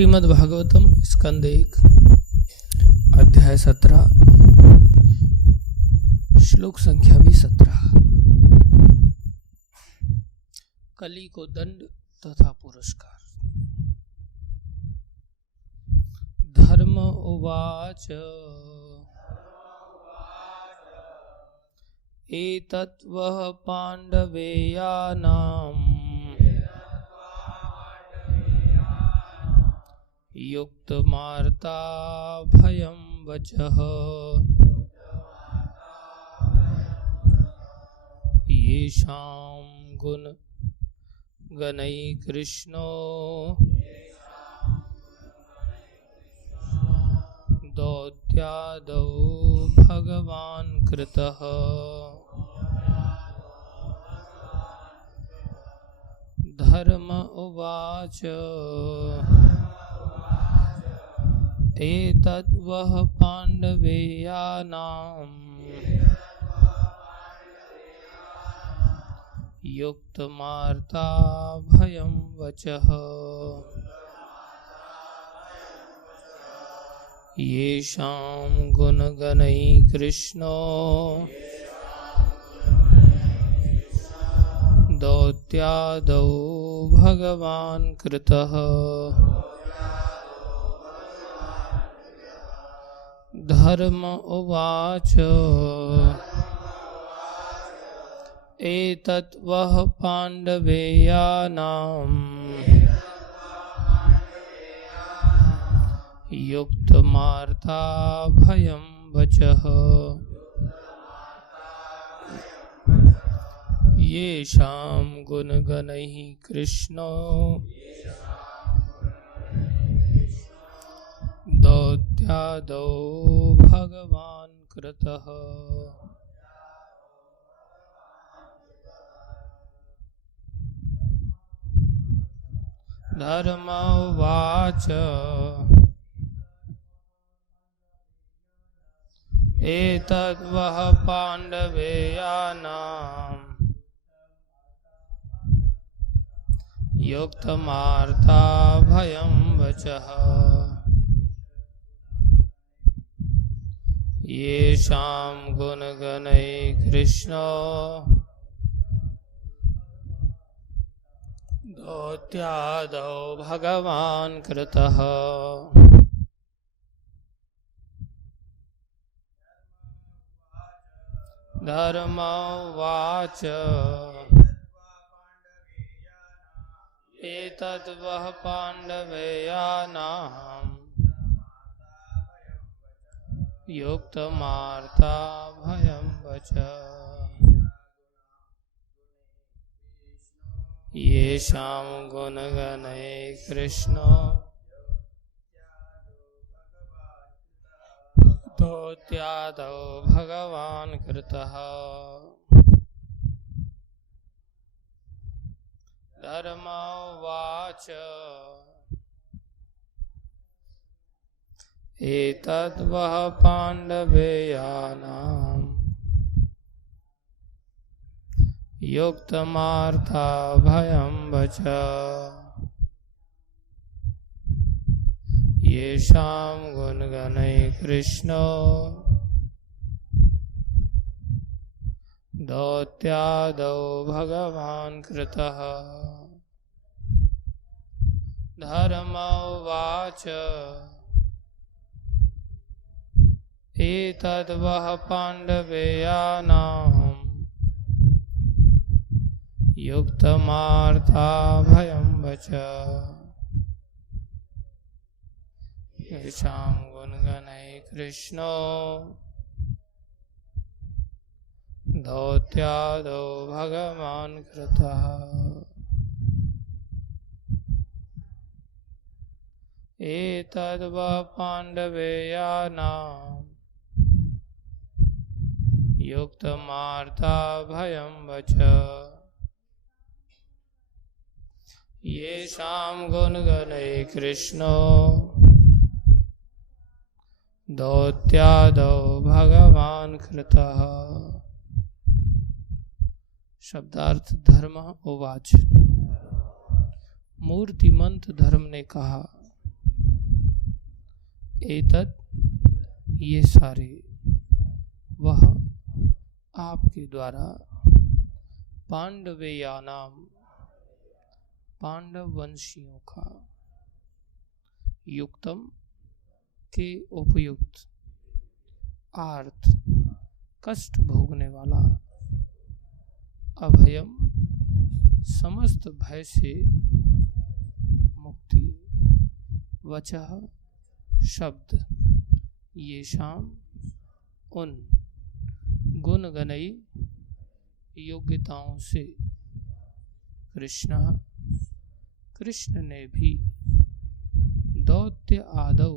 श्रीमद्भागवतम स्कंद 1 अध्याय 17 श्लोक संख्या भी 17। कली को दंड तथा पुरस्कार। धर्म उवाच एतत् वः पाण्डवेयानाम् युक्तमार्ता भयं वचः येषां गुणगणैः कृष्णो दौत्यादौ भगवान् कृतः। धर्म उवाच एतत् वः पाण्डवेयानाम् युक्तमार्ता भयं वचः येषां गुणगणैः कृष्णो दौत्यादौ भगवान् कृतः। धर्म उवाच एतत् वः पाण्डवेयानाम् युक्तमार्ता भयं वचः येषां गुणगणैः कृष्णो दौत्यादौ भगवान् कृतः। धर्म उवाच एतत् वः पाण्डवेयानाम् युक्तमार्ता भयं वचः येषां गुणगणैः कृष्णो दौत्यादौ भगवान् कृतः। धर्म उवाच एतत् वः पाण्डवेयानाम् युक्तमार्ता भयं वचः येषां गुणगणैः कृष्णो दौत्यादौ भगवान् कृतः। धर्म उवाच एतत् वः पाण्डवेयानाम् युक्तमार्ता भयं वचः येषां गुणगणैः कृष्णो दौत्यादौ भगवान् कृतः। धर्म उवाच एतत् वः पाण्डवेयानाम् युक्तमार्ता भयं वचः येषां गुणगणैः कृष्णो दौत्यादौ भगवान् कृतः। एतद् वः पाण्डवेयानाम् युक्तमार्ता भयं वचः येषां गुणगणैः कृष्णो दौत्यादौ भगवान् कृतः। शब्दार्थ धर्म उवाच। मूर्तिमंत धर्म ने कहा, एतत् ये सारे वह आपके द्वारा पांडवेयानाम पांडव वंशियों का युक्तम के उपयुक्त आर्थ कष्ट भोगने वाला अभयम समस्त भय से मुक्ति वचः शब्द ये शाम उन गुणगणई योग्यताओं से कृष्ण ने भी दौत्य आदौ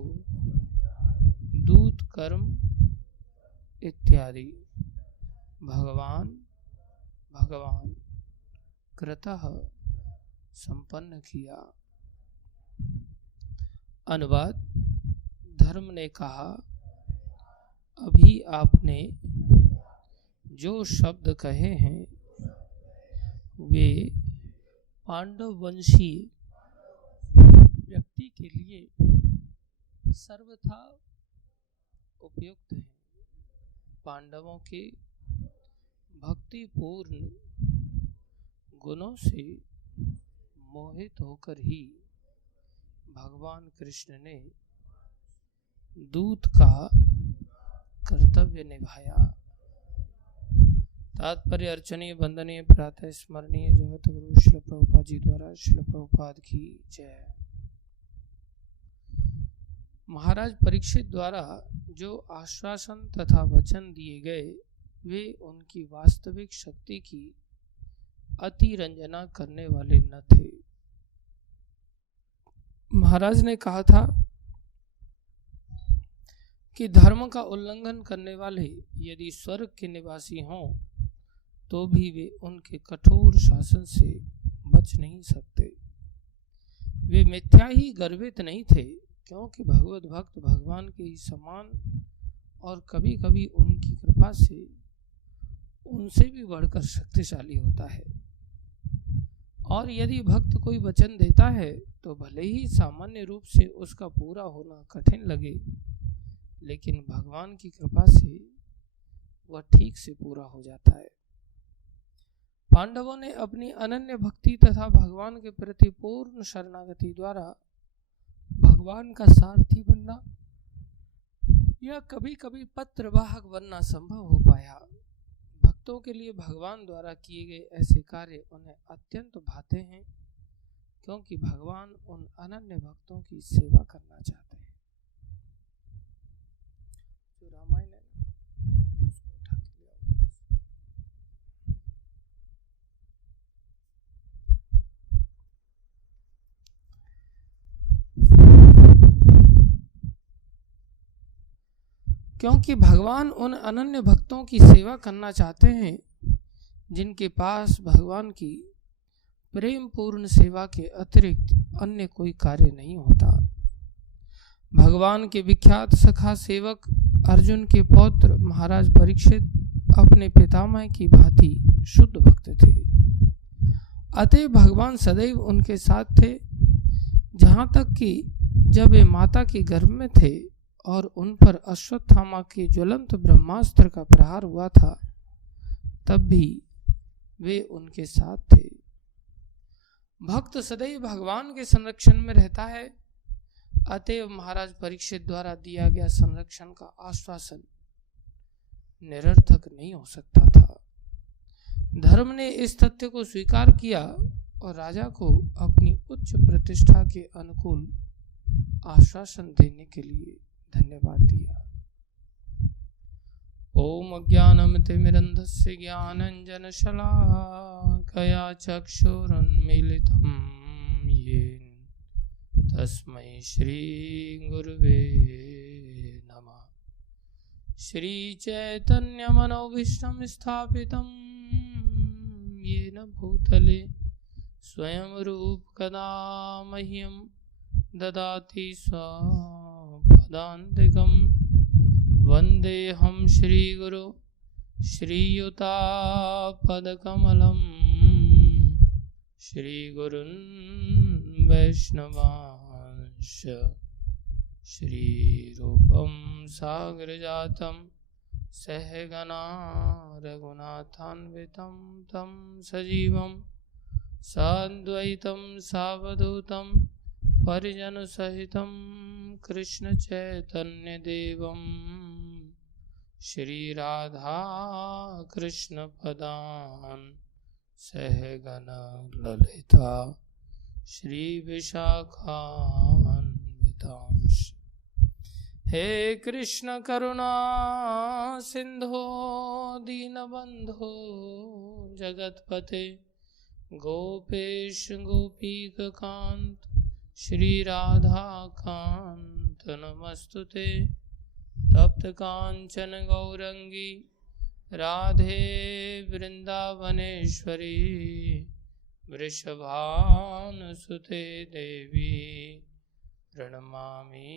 दूत कर्म इत्यादि भगवान कृतः संपन्न किया। अनुवाद। धर्म ने कहा, अभी आपने जो शब्द कहे हैं वे पांडव वंशी व्यक्ति के लिए सर्वथा उपयुक्त हैं। पांडवों के भक्तिपूर्ण गुणों से मोहित होकर ही भगवान कृष्ण ने दूत का कर्तव्य निभाया। तात्पर्य अर्चनीय वंदनीय प्रातः स्मरणीय जगत गुरु श्रील प्रभुपाद जी द्वारा श्रील प्रभुपाद की जय। महाराज परीक्षित द्वारा जो आश्वासन तथा वचन दिए गए वे उनकी वास्तविक शक्ति की अतिरंजना करने वाले न थे। महाराज ने कहा था कि धर्म का उल्लंघन करने वाले यदि स्वर्ग के निवासी हों तो भी वे उनके कठोर शासन से बच नहीं सकते। वे मिथ्या ही गर्वित नहीं थे, क्योंकि भगवत भक्त भगवान के ही समान और कभी कभी उनकी कृपा से उनसे भी बढ़कर शक्तिशाली होता है। और यदि भक्त कोई वचन देता है तो भले ही सामान्य रूप से उसका पूरा होना कठिन लगे, लेकिन भगवान की कृपा से वह ठीक से पूरा हो जाता है। पांडवों ने अपनी अनन्य भक्ति तथा भगवान के प्रति पूर्ण शरणागति द्वारा भगवान का सारथी बनना या कभी कभी पत्रवाहक बनना संभव हो पाया। भक्तों के लिए भगवान द्वारा किए गए ऐसे कार्य उन्हें अत्यंत भाते हैं, क्योंकि भगवान उन अनन्य भक्तों की सेवा करना चाहते हैं। जो रामायण है ना, उसको उठा के ले आओ। क्योंकि भगवान उन अनन्य भक्तों की सेवा करना चाहते हैं जिनके पास भगवान की प्रेम पूर्ण सेवा के अतिरिक्त अन्य कोई कार्य नहीं होता। भगवान के विख्यात सखा सेवक अर्जुन के पौत्र महाराज परीक्षित अपने पितामह की भांति शुद्ध भक्त थे। अतः भगवान सदैव उनके साथ थे, जहाँ तक कि जब वे माता के गर्भ में थे और उन पर अश्वत्थामा के ज्वलंत ब्रह्मास्त्र का प्रहार हुआ था, तब भी वे उनके साथ थे। भक्त सदैव भगवान के संरक्षण में रहता है, अतएव महाराज परीक्षित द्वारा दिया गया संरक्षण का आश्वासन निरर्थक नहीं हो सकता था। धर्म ने इस तथ्य को स्वीकार किया और राजा को अपनी उच्च प्रतिष्ठा के अनुकूल आश्वासन देने के लिए धन्यवाद दिया। ओम अज्ञानमतिमिरन्धस्य ज्ञानञ्जनशलाकया चक्षुरुन्मीलितं येन तस्मै श्री गुरुवे नमः। श्री चैतन्य मनोभीष्टं स्थापितं येन भूतले स्वयं रूप कदा मह्यं ददाति स्वपदान्तिकं। वन्देऽहं श्रीगुरु श्रीयुतापदकमलं श्रीगुरुन् वैष्णवांश्च श्रीरूपं साग्रजातं सहगना रघुनाथान्वितं तं सजीवं साद्वैतं सावधूतं परिजनसहितं कृष्णचैतन्यदेवं श्रीराधा कृष्णपदान् सहगना ललिता श्रीविशाखान्वितांश्च। हे कृष्ण करुणा सिंधो दीनबंधो जगतपते गोपेश गोपीकांत श्री राधा कांत नमस्तुते। तप्त कांचन गौरंगी राधे वृंदावनेश्वरी वृषभानुसुते देवी प्रणमामि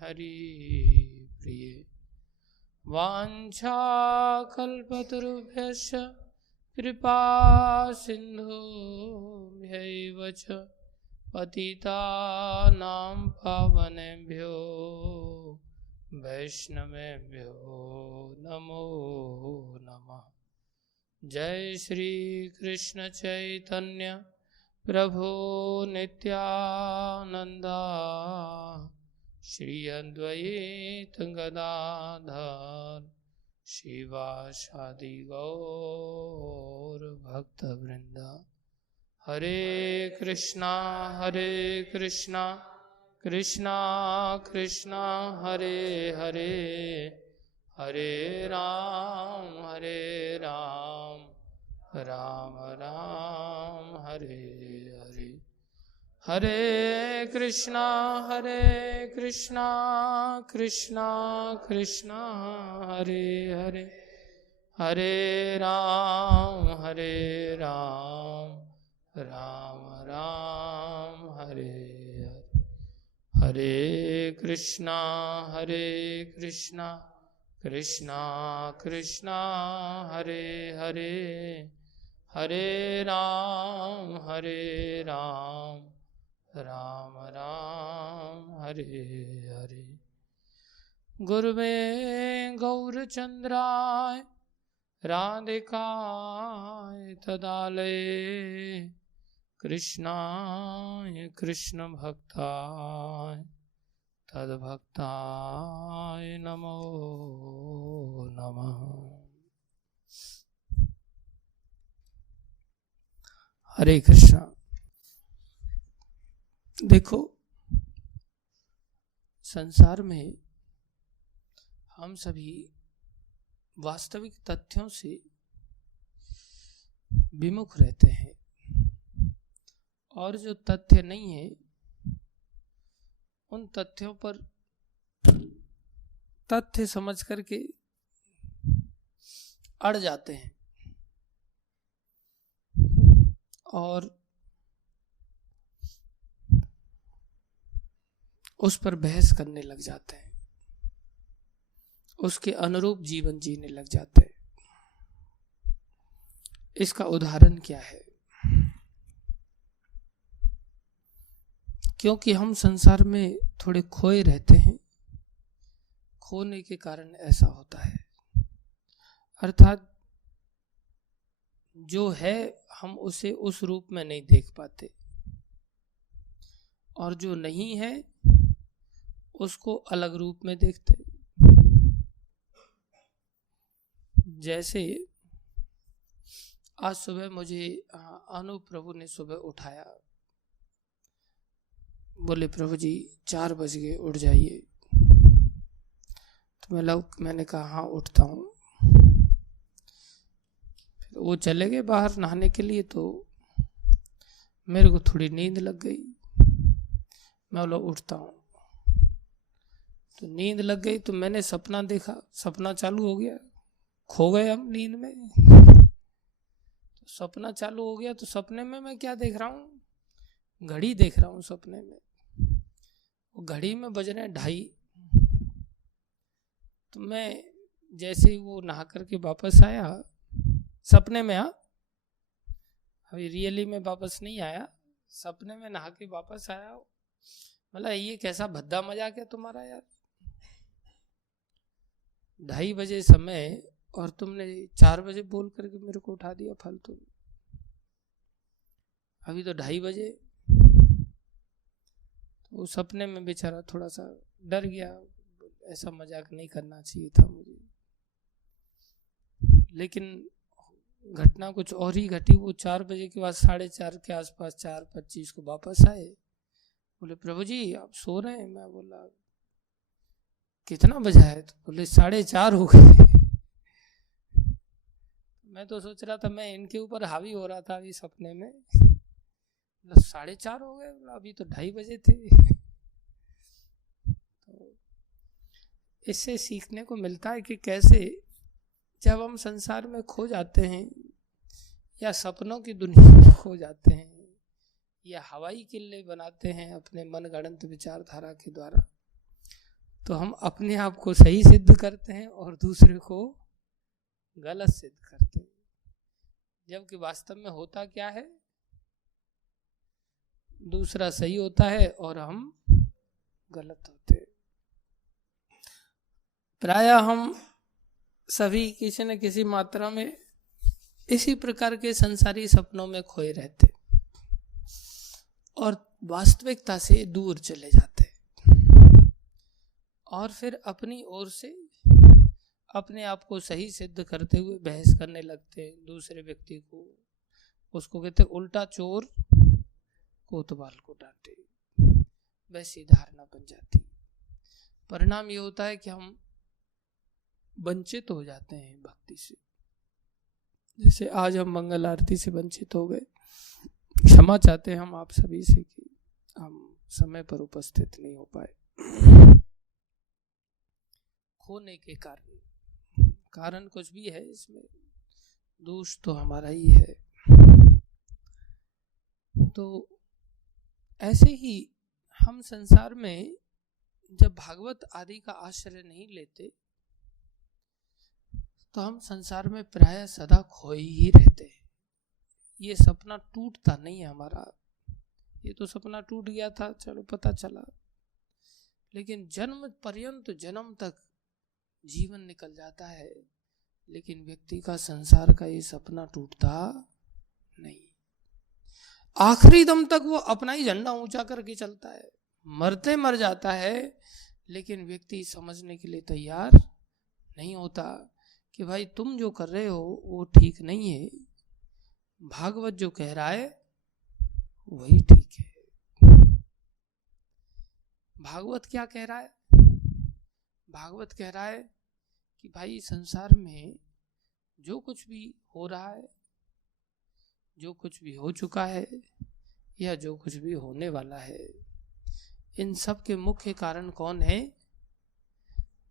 हरिप्रिये। वाञ्छाकल्पतरुभ्यश्च कृपा सिन्धुभ्यैव च पतितानां पावनेभ्यो वैष्णवेभ्यो नमो नमः। जय श्री कृष्ण चैतन्य प्रभु नित्यानंदा श्री अद्वैत गदाधर शिवासादि गौर भक्त वृंदा। हरे कृष्णा कृष्णा कृष्णा हरे हरे हरे राम राम राम हरे हरे। हरे कृष्णा कृष्णा कृष्णा हरे हरे हरे राम राम राम हरे हरे। हरे कृष्णा कृष्णा कृष्णा हरे हरे हरे राम राम राम हरे हरे। गुरुवे गौरचंद्राय राधिकाय तदालये कृष्णाय कृष्ण भक्ताय तद्भक्ताय नमो नमः। हरे कृष्णा। देखो, संसार में हम सभी वास्तविक तथ्यों से विमुख रहते हैं और जो तथ्य नहीं है उन तथ्यों पर तथ्य समझ करके अड़ जाते हैं और उस पर बहस करने लग जाते हैं, उसके अनुरूप जीवन जीने लग जाते हैं। इसका उदाहरण क्या है? क्योंकि हम संसार में थोड़े खोए रहते हैं, खोने के कारण ऐसा होता है। अर्थात जो है हम उसे उस रूप में नहीं देख पाते और जो नहीं है उसको अलग रूप में देखते। जैसे आज सुबह मुझे अनु प्रभु ने सुबह उठाया, बोले प्रभु जी 4 बज गए, उठ जाइए। तो मैंने कहा हाँ उठता हूँ। फिर वो चले गए बाहर नहाने के लिए, तो मेरे को थोड़ी नींद लग गई। मैं बोला उठता हूँ, तो नींद लग गई। तो मैंने सपना देखा, सपना चालू हो गया, खो गए हम नींद में। तो सपना चालू हो गया, तो सपने में मैं क्या देख रहा हूँ? घड़ी देख रहा हूँ सपने में। वो घड़ी में बज रहे हैं 2:30। तो मैं जैसे ही वो नहा करके वापस आया, सपने में, अभी रियली में वापस नहीं आया, सपने में नहा के वापस आया, मतलब ये कैसा भद्दा मजाक है तुम्हारा यार, 2:30 बजे समय और तुमने 4 बजे बोल करके मेरे को उठा दिया फालतू। अभी तो 2:30 बजे। वो सपने में बेचारा थोड़ा सा डर गया, ऐसा मजाक नहीं करना चाहिए था मुझे, लेकिन घटना कुछ और ही घटी। वो 4 बजे के बाद 4:30 के आसपास 4:25 को वापस आए, बोले प्रभु जी आप सो रहे हैं? मैं बोला कितना बजा है? तो बोले 4:30 हो गए। मैं तो सोच रहा था मैं इनके ऊपर हावी हो रहा था अभी सपने में, 4:30 हो गए, अभी तो 2:30 बजे थे। तो इससे सीखने को मिलता है कि कैसे जब हम संसार में खो जाते हैं या सपनों की दुनिया में खो जाते हैं या हवाई किले बनाते हैं अपने मनगढ़ंत विचारधारा के द्वारा, तो हम अपने आप को सही सिद्ध करते हैं और दूसरे को गलत सिद्ध करते हैं। जबकि वास्तव में होता क्या है, दूसरा सही होता है और हम गलत होते हैं। प्रायः हम सभी किसी न किसी मात्रा में इसी प्रकार के संसारी सपनों में खोए रहते और वास्तविकता से दूर चले जाते और फिर अपनी ओर से अपने आप को सही सिद्ध करते हुए बहस करने लगते हैं दूसरे व्यक्ति को। उसको कहते उल्टा चोर कोतवाल को डांटे, वैसी धारणा बन जाती। परिणाम ये होता है कि हम वंचित हो जाते हैं भक्ति से। जैसे आज हम मंगल आरती से वंचित हो गए, क्षमा चाहते हैं हम आप सभी से कि हम समय पर उपस्थित नहीं हो पाए। खोने के कारण कुछ भी है, इसमें दोष तो हमारा ही है। तो ऐसे ही हम संसार में जब भागवत आदि का आश्रय नहीं लेते तो हम संसार में प्रायः सदा खोए ही रहते हैं। ये सपना टूटता नहीं है हमारा, ये तो सपना टूट गया था, चलो पता चला, लेकिन जन्म पर्यंत जन्म तक जीवन निकल जाता है, लेकिन व्यक्ति का संसार का ये सपना टूटता नहीं। आखिरी दम तक वो अपना ही झंडा ऊंचा करके चलता है, मरते मर जाता है, लेकिन व्यक्ति समझने के लिए तैयार नहीं होता कि भाई तुम जो कर रहे हो वो ठीक नहीं है, भागवत जो कह रहा है वही ठीक है। भागवत क्या कह रहा है? भागवत कह रहा है कि भाई संसार में जो कुछ भी हो रहा है, जो कुछ भी हो चुका है या जो कुछ भी होने वाला है, इन सब के मुख्य कारण कौन है?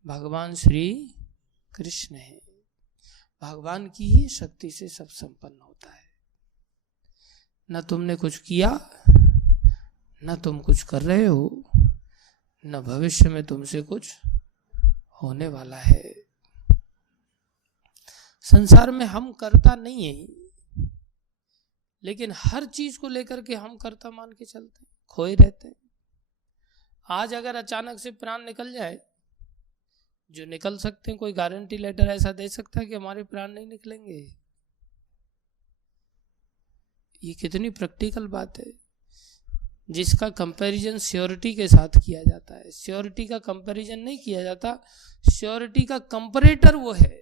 भगवान श्री कृष्ण है। भगवान की ही शक्ति से सब संपन्न होता है। न तुमने कुछ किया, न तुम कुछ कर रहे हो, न भविष्य में तुमसे कुछ होने वाला है। संसार में हम कर्ता नहीं है, लेकिन हर चीज को लेकर के हम कर्ता मान के चलते हैं, खोए रहते हैं। आज अगर अचानक से प्राण निकल जाए, जो निकल सकते हैं, कोई गारंटी लेटर ऐसा दे सकता है कि हमारे प्राण नहीं निकलेंगे? ये कितनी प्रैक्टिकल बात है, जिसका कंपैरिजन श्योरिटी के साथ किया जाता है। श्योरिटी का कंपैरिजन नहीं किया जाता, श्योरिटी का कंपैरेटर वो है।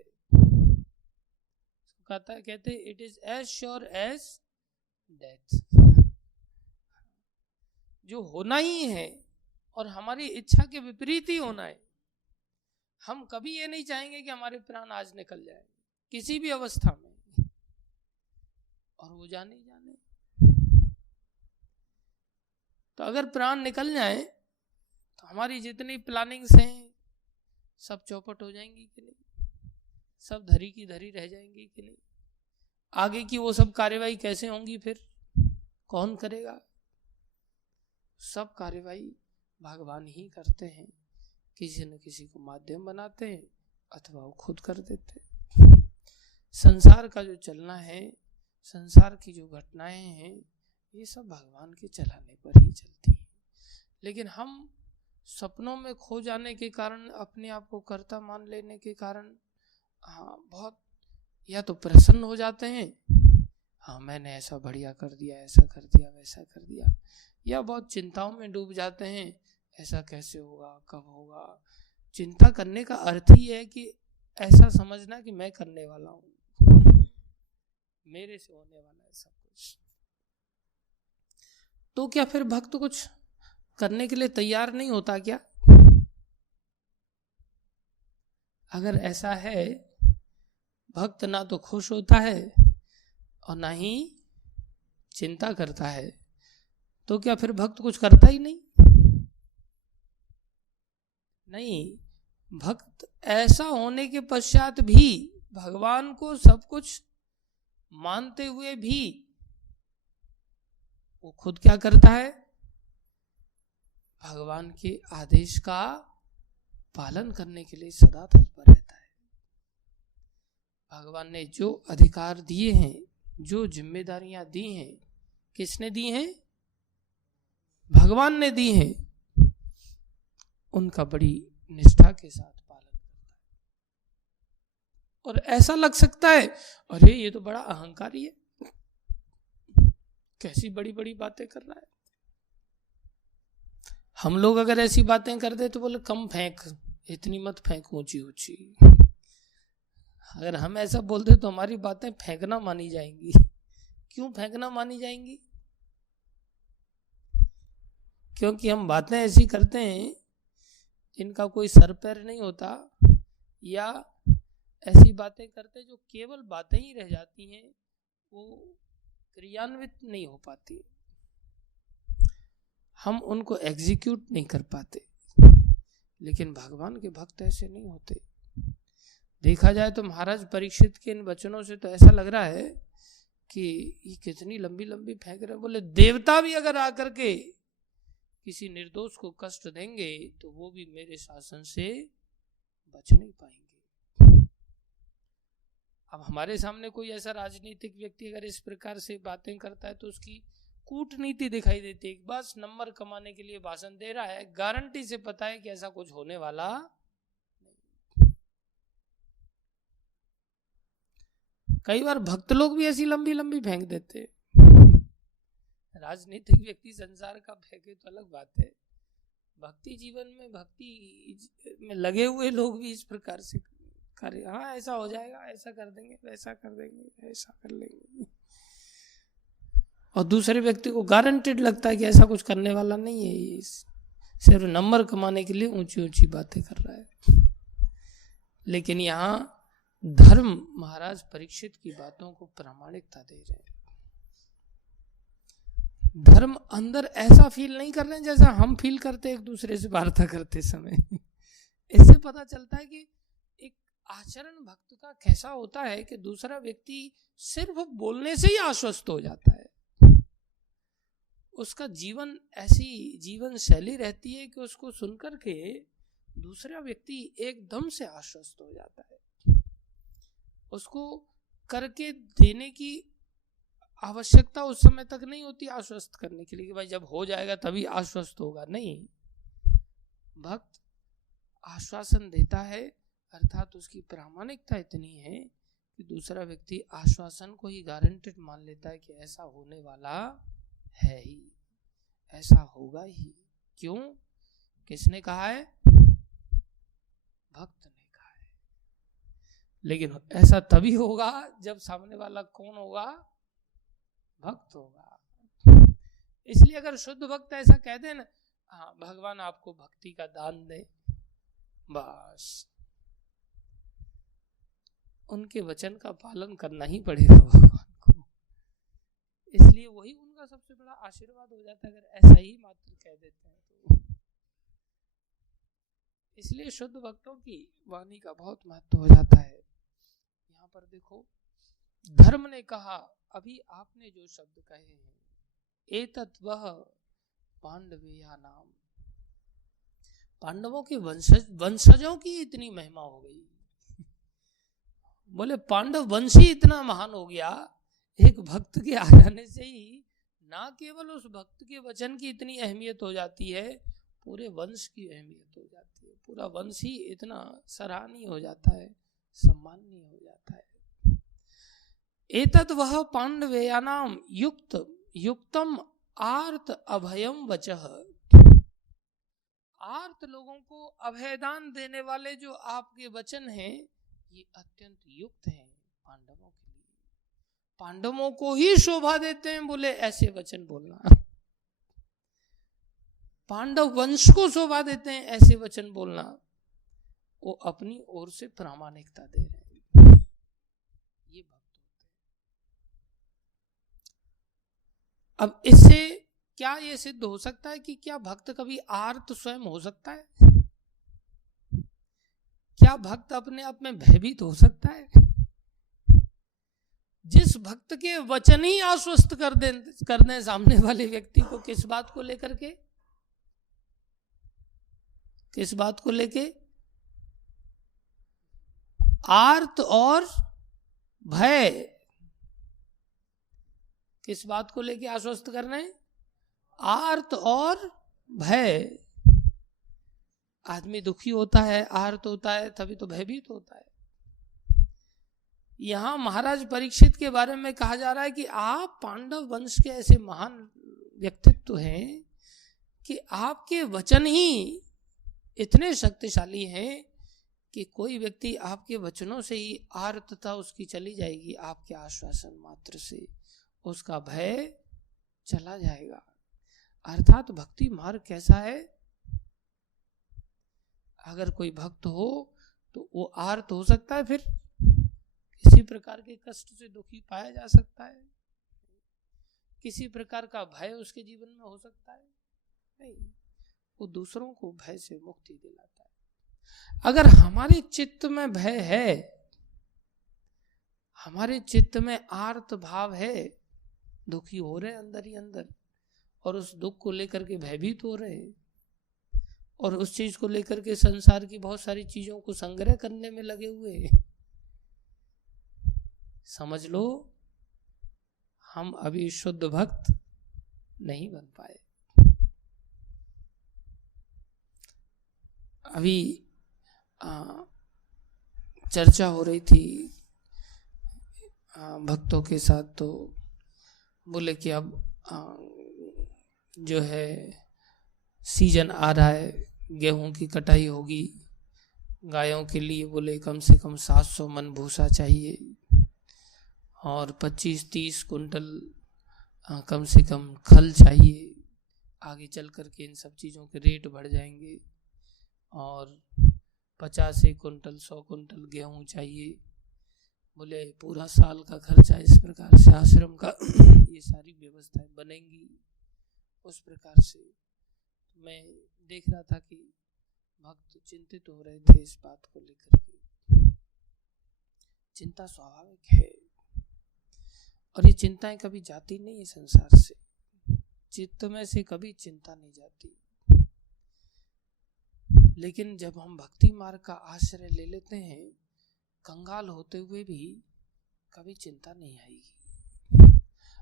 कहते it is as sure as death. जो होना ही है और हमारी इच्छा के विपरीत ही होना है। हम कभी ये नहीं चाहेंगे कि हमारे प्राण आज निकल जाए किसी भी अवस्था में, और वो जाने जाने। तो अगर प्राण निकल जाए तो हमारी जितनी प्लानिंग्स हैं सब चौपट हो जाएंगी कि नहीं? सब धरी की धरी रह जाएंगी कि नहीं? आगे की वो सब कार्यवाही कैसे होंगी? फिर कौन करेगा? सब कार्यवाही भगवान ही करते हैं, किसी न किसी को माध्यम बनाते हैं अथवा वो खुद कर देते हैं। संसार का जो चलना है, संसार की जो घटनाएं हैं, ये सब भगवान के चलाने पर ही चलती हैं। लेकिन हम सपनों में खो जाने के कारण, अपने आप को कर्ता मान लेने के कारण बहुत या तो प्रसन्न हो जाते हैं, मैंने ऐसा बढ़िया कर दिया, ऐसा कर दिया, वैसा कर दिया, या बहुत चिंताओं में डूब जाते हैं, ऐसा कैसे होगा, कब होगा। चिंता करने का अर्थ ही है कि ऐसा समझना कि मैं करने वाला हूं, मेरे से होने वाला है सब कुछ। तो क्या फिर भक्त कुछ करने के लिए तैयार नहीं होता क्या? अगर ऐसा है, भक्त ना तो खुश होता है और ना ही चिंता करता है, तो क्या फिर भक्त कुछ करता ही नहीं? नहीं, भक्त ऐसा होने के पश्चात भी, भगवान को सब कुछ मानते हुए भी, वो खुद क्या करता है? भगवान के आदेश का पालन करने के लिए सदा तत्पर रहता है। भगवान ने जो अधिकार दिए हैं, जो जिम्मेदारियां दी हैं, किसने दी हैं? भगवान ने दी हैं। उनका बड़ी निष्ठा के साथ पालन करता है। और ऐसा लग सकता है, अरे ये तो बड़ा अहंकारी है, कैसी बड़ी बड़ी बातें कर रहा है। हम लोग अगर ऐसी बातें कर दे तो बोले कम फेंक, इतनी मत फेंक ऊंची ऊंची। अगर हम ऐसा बोलते तो हमारी बातें फेंकना मानी जाएंगी। क्यों फेंकना मानी जाएंगी? क्योंकि हम बातें ऐसी करते हैं जिनका कोई सर पैर नहीं होता, या ऐसी बातें करते जो केवल बातें ही रह जाती हैं, वो क्रियान्वित नहीं हो पाती, हम उनको एग्जीक्यूट नहीं कर पाते। लेकिन भगवान के भक्त ऐसे नहीं होते। देखा जाए तो महाराज परीक्षित के इन वचनों से तो ऐसा लग रहा है कि ये कितनी लंबी लंबी फेंक रहे हैं। बोले देवता भी अगर आकर के किसी निर्दोष को कष्ट देंगे तो वो भी मेरे शासन से बच नहीं पाएंगे। अब हमारे सामने कोई ऐसा राजनीतिक व्यक्ति अगर इस प्रकार से बातें करता है तो उसकी कूटनीति दिखाई देती है। बस नंबर कमाने के लिए भाषण दे रहा है, गारंटी से पता है कि ऐसा कुछ होने वाला नहीं। कई बार भक्त लोग भी ऐसी लंबी लंबी फेंक देते। राजनीतिक व्यक्ति संसार का फेंके तो अलग बात है, भक्ति जीवन में, भक्ति में लगे हुए लोग भी इस प्रकार से करे, ऐसा हो जाएगा, ऐसा कर देंगे, वैसा कर देंगे, ऐसा कर लेंगे, और दूसरे व्यक्ति को गारंटेड लगता है कि ऐसा कुछ करने वाला नहीं है, ये सिर्फ नंबर कमाने के लिए ऊंची ऊंची बातें कर रहा है। लेकिन यहाँ धर्म महाराज परीक्षित की बातों को प्रामाणिकता दे रहे हैं। धर्म अंदर ऐसा फील नहीं कर रहे हैं जैसा हम फील करते एक दूसरे से वार्ता करते समय। इससे पता चलता है कि एक आचरण भक्त का कैसा होता है कि दूसरा व्यक्ति सिर्फ बोलने से ही आश्वस्त हो जाता है। उसका जीवन, ऐसी जीवन शैली रहती है कि उसको सुनकर के दूसरा व्यक्ति एकदम से आश्वस्त हो जाता है। उसको करके देने की आवश्यकता उस समय तक नहीं होती आश्वस्त करने के लिए कि भाई जब हो जाएगा तभी आश्वस्त होगा, नहीं। भक्त आश्वासन देता है, अर्थात उसकी प्रामाणिकता इतनी है कि दूसरा व्यक्ति आश्वासन को ही गारंटेड मान लेता है कि ऐसा होने वाला है ही, ऐसा होगा ही। क्यों? किसने कहा है? भक्त ने कहा है। लेकिन ऐसा तभी होगा जब सामने वाला कौन होगा? भक्त होगा। इसलिए अगर शुद्ध भक्त ऐसा कह दे ना, भगवान आपको भक्ति का दान दे, बस उनके वचन का पालन करना ही पड़ेगा भगवान को। इसलिए वही उनका सबसे बड़ा आशीर्वाद हो जाता है अगर ऐसा ही मात्र कह देते हैं तो। इसलिए शुद्ध भक्तों की वाणी का बहुत महत्व हो जाता है। यहाँ पर देखो, धर्म ने कहा, अभी आपने जो शब्द कहे हैं, एतत् वह पांडवेया नाम, पांडवों के वंशजों की इतनी महिमा हो गई। बोले पांडव वंश ही इतना महान हो गया एक भक्त के आ जाने से ही। ना केवल उस भक्त के वचन की इतनी अहमियत हो जाती है, पूरे वंश की अहमियत हो जाती है, पूरा वंश ही इतना सराहनीय हो जाता है, सम्माननीय हो जाता है। एतद् वह पांडवेयानाम युक्तम आर्त अभयम वचः। आर्त लोगों को अभयदान देने वाले जो आपके वचन हैं, ये अत्यंत युक्त हैं पांडवों के लिए, पांडवों को ही शोभा देते हैं। बोले ऐसे वचन बोलना, पांडव वंश को शोभा देते हैं ऐसे वचन बोलना, वो अपनी ओर से प्रामाणिकता दे रहे हैं। ये भक्त होते हैं। अब इससे क्या ये सिद्ध हो सकता है कि क्या भक्त कभी आर्त स्वयं हो सकता है? क्या भक्त अपने आप में भयभीत हो सकता है? जिस भक्त के वचन ही आश्वस्त कर दें सामने वाले व्यक्ति को, किस बात को लेकर के, किस बात को लेके? आर्त और भय। किस बात को लेके आश्वस्त कर रहे हैं? आर्त और भय। आदमी दुखी होता है, आर्त होता है, तभी तो भयभीत होता है। यहां महाराज परीक्षित के बारे में कहा जा रहा है कि आप पांडव वंश के ऐसे महान व्यक्तित्व हैं कि आपके वचन ही इतने शक्तिशाली हैं कि कोई व्यक्ति आपके वचनों से ही आर्तता उसकी चली जाएगी, आपके आश्वासन मात्र से उसका भय चला जाएगा। अर्थात भक्ति मार्ग कैसा है? अगर कोई भक्त हो तो वो आर्त हो सकता है, फिर किसी प्रकार के कष्ट से दुखी पाया जा सकता है, किसी प्रकार का भय उसके जीवन में हो सकता है? नहीं, वो दूसरों को भय से मुक्ति दिलाता है। अगर हमारे चित्त में भय है, हमारे चित्त में आर्त भाव है, दुखी हो रहे अंदर ही अंदर, और उस दुख को लेकर के भयभीत हो रहे, और उस चीज को लेकर के संसार की बहुत सारी चीजों को संग्रह करने में लगे हुए, समझ लो हम अभी शुद्ध भक्त नहीं बन पाए। अभी चर्चा हो रही थी भक्तों के साथ, तो बोले कि अब जो है सीजन आ रहा है, गेहूं की कटाई होगी, गायों के लिए बोले कम से कम 700 मन भूसा चाहिए और 25-30 कुंटल कम से कम खल चाहिए। आगे चल कर के इन सब चीज़ों के रेट बढ़ जाएंगे, और 50 कुंटल 100 कुंटल गेहूं चाहिए। बोले पूरा साल का खर्चा इस प्रकार से आश्रम का ये सारी व्यवस्थाएं बनेंगी उस प्रकार से। मैं देख रहा था कि भक्त चिंतित हो रहे थे इस बात को लेकर के। चिंता स्वाभाविक है, और ये चिंताएं कभी जाती नहीं है संसार से, चित्त में से कभी चिंता नहीं जाती। लेकिन जब हम भक्ति मार्ग का आश्रय ले लेते हैं, कंगाल होते हुए भी कभी चिंता नहीं आएगी।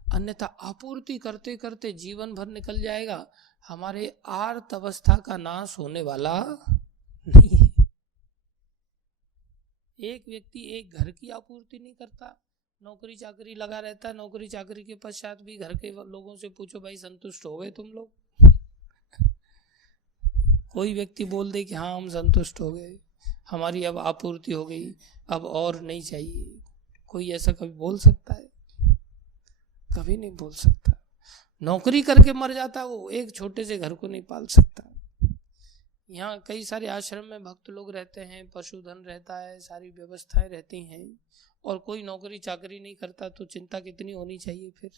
अन्यथा आपूर्ति करते करते जीवन भर निकल जाएगा, हमारे आर्त अवस्था का नाश होने वाला नहीं है। एक व्यक्ति एक घर की आपूर्ति नहीं करता, नौकरी चाकरी लगा रहता है, नौकरी चाकरी के पश्चात भी घर के लोगों से पूछो भाई संतुष्ट हो गए तुम लोग? कोई व्यक्ति बोल दे कि हाँ हम संतुष्ट हो गए, हमारी अब आपूर्ति हो गई, अब और नहीं चाहिए, कोई ऐसा कभी बोल सकता है? कभी नहीं बोल सकता। नौकरी करके मर जाता है वो, एक छोटे से घर को नहीं पाल सकता। यहाँ कई सारे आश्रम में भक्त लोग रहते हैं, पशुधन रहता है, सारी व्यवस्थाएं रहती हैं, और कोई नौकरी चाकरी नहीं करता, तो चिंता कितनी होनी चाहिए फिर?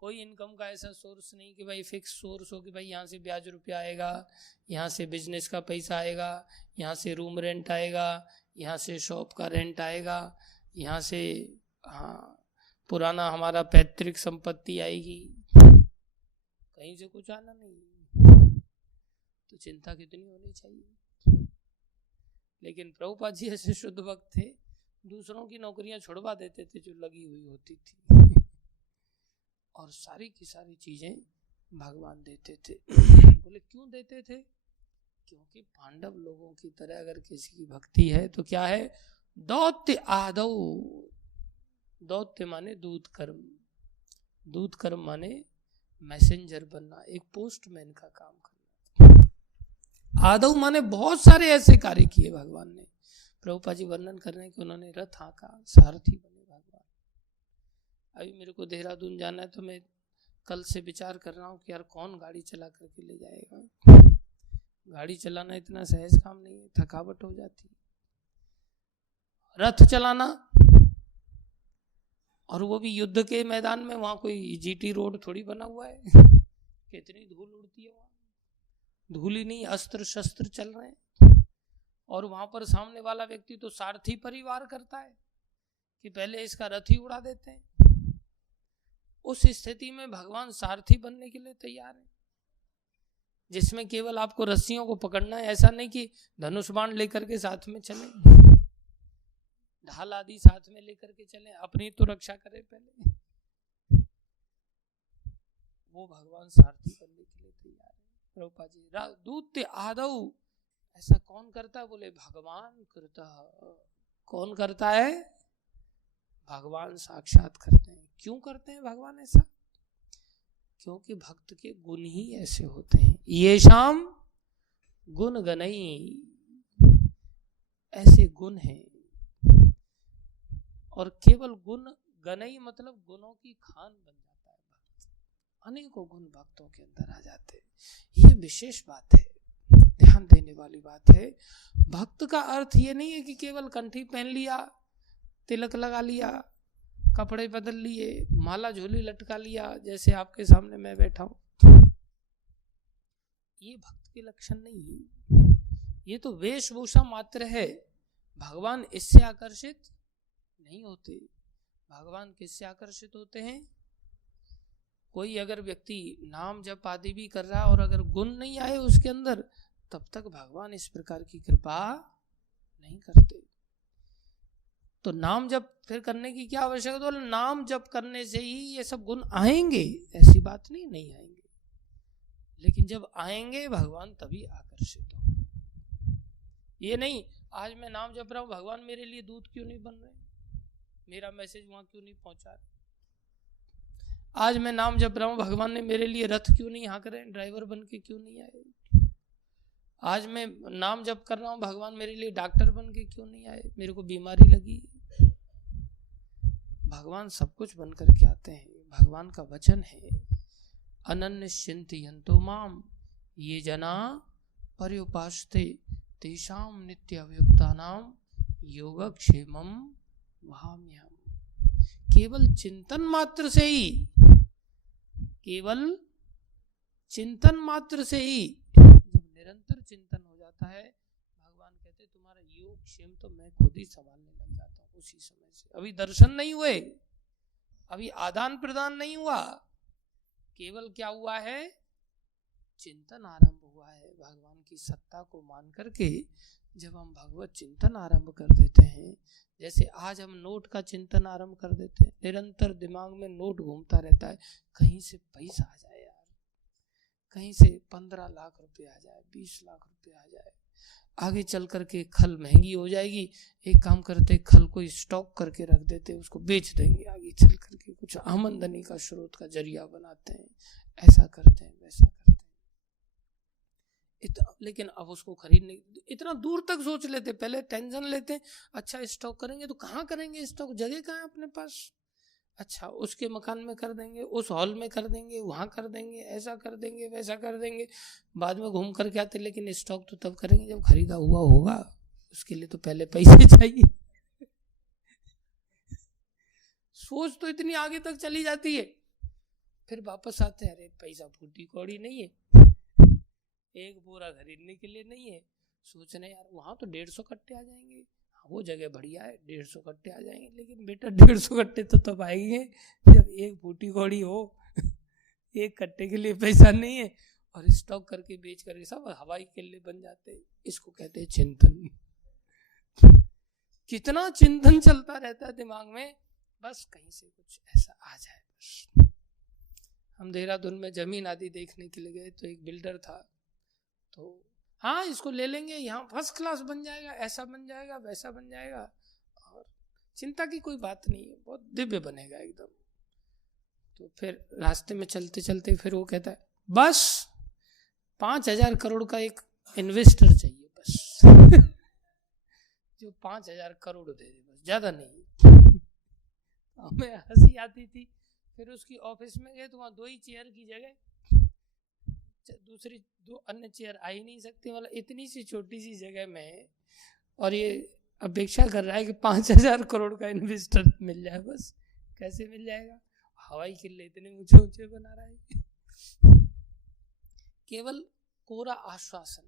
कोई इनकम का ऐसा सोर्स नहीं कि भाई फिक्स सोर्स हो कि भाई यहाँ से ब्याज रुपया आएगा, यहाँ से बिजनेस का पैसा आएगा, यहाँ से रूम रेंट आएगा, यहाँ से शॉप का रेंट आएगा, यहाँ से पुराना हमारा पैतृक संपत्ति आएगी, कहीं से कुछ आना नहीं, तो चिंता कितनी होनी चाहिए। लेकिन प्रभुपाद जी ऐसे शुद्ध भक्त थे, दूसरों की नौकरियां छुड़वा देते थे जो लगी हुई होती थी, और सारी की सारी चीजें भगवान देते थे। बोले क्यों देते थे? क्योंकि पांडव लोगों की तरह अगर किसी की भक्ति है तो क्या है, दौत्य आदौ, दौत्य माने दूत कर्म, दूत कर्म माने मैसेंजर बनना, एक पोस्टमैन का काम करना। आदौ माने बहुत सारे ऐसे कार्य किए भगवान ने। प्रभुपाद जी वर्णन कर रहे हैं कि उन्होंने रथ हाँका, सारथी बने भगवान। अभी मेरे को देहरादून जाना है तो मैं कल से विचार कर रहा हूँ कि यार कौन गाड़ी चला करके ले जाएगा। गाड़ी चलाना इतना सहज काम नहीं है, थकावट हो जाती है। रथ चलाना, और वो भी युद्ध के मैदान में, वहां कोई जीटी रोड थोड़ी बना हुआ है। कितनी धूल उड़ती है वहां, धूल ही नहीं, अस्त्र शस्त्र चल रहे हैं। और वहां पर सामने वाला व्यक्ति तो सारथी परिवार करता है कि पहले इसका रथ ही उड़ा देते हैं। उस स्थिति में भगवान सारथी बनने के लिए तैयार है, जिसमें केवल आपको रस्सियों को पकड़ना है। ऐसा नहीं कि धनुष बाण लेकर के साथ में चले, ढाल आदि साथ में लेकर के चले, अपनी तो रक्षा करें पहले। वो भगवान सारथी बनने के लिए तैयार है। प्रभुपाद जी दूत आदौ, ऐसा कौन करता है? बोले भगवान करता। कौन करता है? भगवान साक्षात करते हैं। क्यों करते हैं भगवान ऐसा? क्योंकि भक्त के गुण ही ऐसे होते हैं। ये शाम गुण गनई, ऐसे गुण हैं। और केवल गुण गनई मतलब गुणों की खान बन जाता है भक्त, अनेकों गुण भक्तों के अंदर आ जाते हैं। ये विशेष बात है, ध्यान देने वाली बात है। भक्त का अर्थ ये नहीं है कि केवल कंठी पहन लिया, तिलक लगा लिया, कपड़े बदल लिए, माला झोली लटका लिया, जैसे आपके सामने मैं बैठा हूं। ये भक्त के लक्षण नहीं है, ये तो वेशभूषा मात्र है। भगवान इससे आकर्षित नहीं होते। भगवान किससे आकर्षित होते हैं? कोई अगर व्यक्ति नाम जप आदि भी कर रहा है और अगर गुण नहीं आए उसके अंदर, तब तक भगवान इस प्रकार की कृपा नहीं करते। तो नाम जप फिर करने की क्या आवश्यकता? तो नाम जप करने से ही ये सब गुण आएंगे, ऐसी बात नहीं, नहीं आएंगे। लेकिन जब आएंगे भगवान तभी आकर्षित होंगे। ये नहीं आज मैं नाम जप रहा हूं, भगवान मेरे लिए दूत क्यों नहीं बन रहे, मेरा मैसेज वहां क्यों नहीं पहुंचा रहे। आज मैं नाम जप रहा हूं, भगवान ने मेरे लिए रथ क्यों नहीं हाँक रहे, ड्राइवर बन के क्यों नहीं आए। आज मैं नाम जप कर रहा हूं, भगवान मेरे लिए डॉक्टर बन के क्यों नहीं आए, मेरे को बीमारी लगी। भगवान सब कुछ बन करके आते हैं। भगवान का वचन है, अनन्य चिंतयन्तो माम ये जना पर्युपासते तेषां नित्य अभियुक्तानां योगक्षेमं वहाम्यहम्। केवल चिंतन मात्र से ही, केवल चिंतन मात्र से ही जब निरंतर चिंतन हो जाता है, भगवान कहते तुम्हारा योग क्षेम तो मैं खुद ही संभालने लग जाता हूँ। उसी समय से अभी दर्शन नहीं हुए, अभी आदान प्रदान नहीं हुआ, केवल क्या हुआ है, चिंतन आरंभ हुआ है। भगवान की सत्ता को मान करके जब हम भगवत चिंतन आरंभ कर देते हैं, जैसे आज हम नोट का चिंतन आरंभ कर देते हैं, निरंतर दिमाग में नोट घूमता रहता है, कहीं से पैसा आ जाए यार, कहीं से 15 लाख रुपए आ जाए, 20 लाख रुपए आ जाए, आगे चल करके खल महंगी हो जाएगी। एक काम करते, खल को स्टॉक करके रख देते, उसको बेच देंगे, आगे चल करके कुछ आमदनी का स्रोत का जरिया बनाते हैं, ऐसा करते हैं, वैसा करते हैं। लेकिन अब उसको खरीदने इतना दूर तक सोच लेते, पहले टेंशन लेते, अच्छा स्टॉक करेंगे तो कहाँ करेंगे स्टॉक, जगह कहाँ है अपने पास, अच्छा उसके मकान में कर देंगे, उस हॉल में कर देंगे, वहां कर देंगे, ऐसा कर देंगे, वैसा कर देंगे, बाद में घूम करके आते। लेकिन स्टॉक तो तब करेंगे जब खरीदा हुआ होगा, उसके लिए तो पहले पैसे चाहिए। सोच तो इतनी आगे तक चली जाती है, फिर वापस आते हैं, अरे पैसा फूटी कौड़ी नहीं है, एक बोरा खरीदने के लिए नहीं है, सोचने यार वहां तो 150 कट्टे आ जाएंगे, वो जगह बढ़िया है, 150 कट्टे आ जाएंगे। लेकिन बेटा 150 कट्टे तो तब आएंगे जब एक फूटी कौड़ी हो, एक कट्टे के लिए पैसा नहीं है, और स्टॉक करके बेच करके सब हवाई किले बन जाते। इसको कहते हैं चिंतन। कितना चिंतन चलता रहता है दिमाग में, बस कहीं से कुछ ऐसा आ जाए बस। हम देहरादून में जमीन आदि देखने के लिए गए तो एक बिल्डर था, तो हाँ इसको ले लेंगे, यहाँ फर्स्ट क्लास बन जाएगा, ऐसा बन जाएगा, वैसा बन जाएगा, और चिंता की कोई बात नहीं है, बहुत दिव्य बनेगा एकदम। तो फिर रास्ते में चलते चलते फिर वो कहता है बस 5,000 करोड़ का एक इन्वेस्टर चाहिए बस जो 5,000 करोड़ दे दे, बस ज्यादा नहीं। हमें हंसी आती थी। फिर उसकी ऑफिस में गए तो वहाँ 2 ही चेयर की जगह दूसरी 2 अन्य चेयर आ ही नहीं सकती, मतलब इतनी सी छोटी सी जगह में, और ये अपेक्षा कर रहा है कि 5,000 करोड़ का इन्वेस्टर मिल जाए। बस कैसे मिल जाएगा, हवाई किले इतने ऊंचे ऊंचे बना रहा है। केवल कोरा आश्वासन,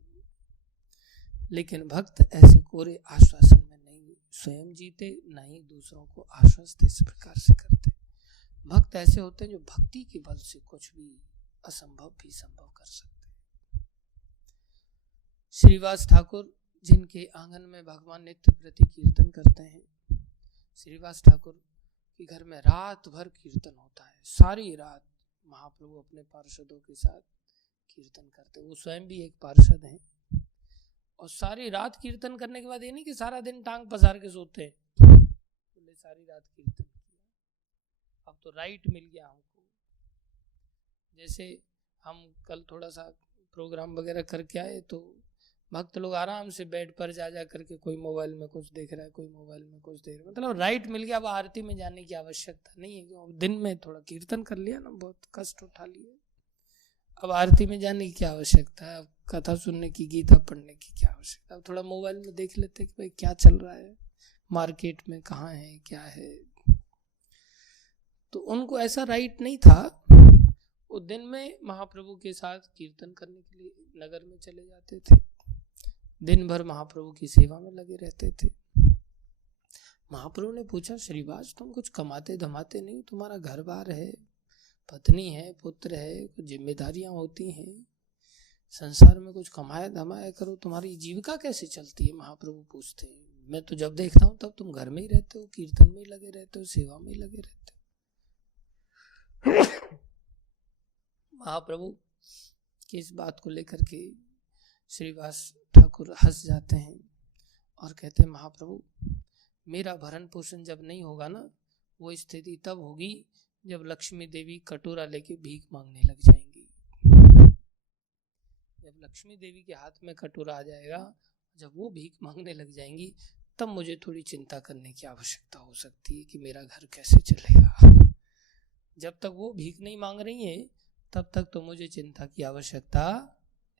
लेकिन भक्त ऐसे कोरे आश्वासन में नहीं स्वयं जीते, ना ही दूसरों को आश्वस्त इस प्रकार से करते। भक्त ऐसे होते हैं जो भक्ति के बल से कुछ भी असंभव भी संभव कर सकते। श्रीवास ठाकुर जिनके आंगन में भगवान नित्य प्रति कीर्तन करते हैं, श्रीवास ठाकुर के घर में रात भर कीर्तन होता है, सारी रात महाप्रभु अपने पार्षदों के साथ कीर्तन करते। वो स्वयं भी एक पार्षद हैं, और सारी रात कीर्तन करने के बाद ये नहीं कि सारा दिन टांग पसार के सोते, बोले सारी रात कीर्तन किया। अब तो राइट मिल गया हमको, जैसे हम कल थोड़ा सा प्रोग्राम वगैरह करके आए तो भक्त लोग आराम से बेड पर जा करके कोई मोबाइल में कुछ देख रहा है, कोई मोबाइल में कुछ देख रहा है, मतलब राइट मिल गया। अब आरती में जाने की आवश्यकता नहीं है, क्यों दिन में थोड़ा कीर्तन कर लिया ना, बहुत कष्ट उठा लिए, अब आरती में जाने की क्या आवश्यकता है, अब कथा सुनने की, गीता पढ़ने की क्या आवश्यकता है। अब थोड़ा मोबाइल में देख लेते कि भाई क्या चल रहा है मार्केट में, कहाँ है क्या है। तो उनको ऐसा राइट नहीं था, वो दिन में महाप्रभु के साथ कीर्तन करने के लिए नगर में चले जाते थे, दिन भर महाप्रभु की सेवा में लगे रहते थे। महाप्रभु ने पूछा श्रीवास तुम कुछ कमाते धमाते नहीं, तुम्हारा घर बार है, पत्नी है, पुत्र है, कुछ जिम्मेदारियां होती हैं, संसार में कुछ कमाया धमाया करो, तुम्हारी जीविका कैसे चलती है। महाप्रभु पूछते हैं, मैं तो जब देखता हूँ तब तुम घर में ही रहते हो, कीर्तन में ही लगे रहते हो, सेवा में ही लगे रहते हो। महाप्रभु की इस बात को लेकर के श्रीवास ठाकुर हंस जाते हैं और कहते हैं महाप्रभु मेरा भरण पोषण जब नहीं होगा ना, वो स्थिति तब होगी जब लक्ष्मी देवी कटोरा लेके भीख मांगने लग जाएंगी। जब लक्ष्मी देवी के हाथ में कटोरा आ जाएगा, जब वो भीख मांगने लग जाएंगी, तब मुझे थोड़ी चिंता करने की आवश्यकता हो सकती है कि मेरा घर कैसे चलेगा। जब तक वो भीख नहीं मांग रही है तब तक तो मुझे चिंता की आवश्यकता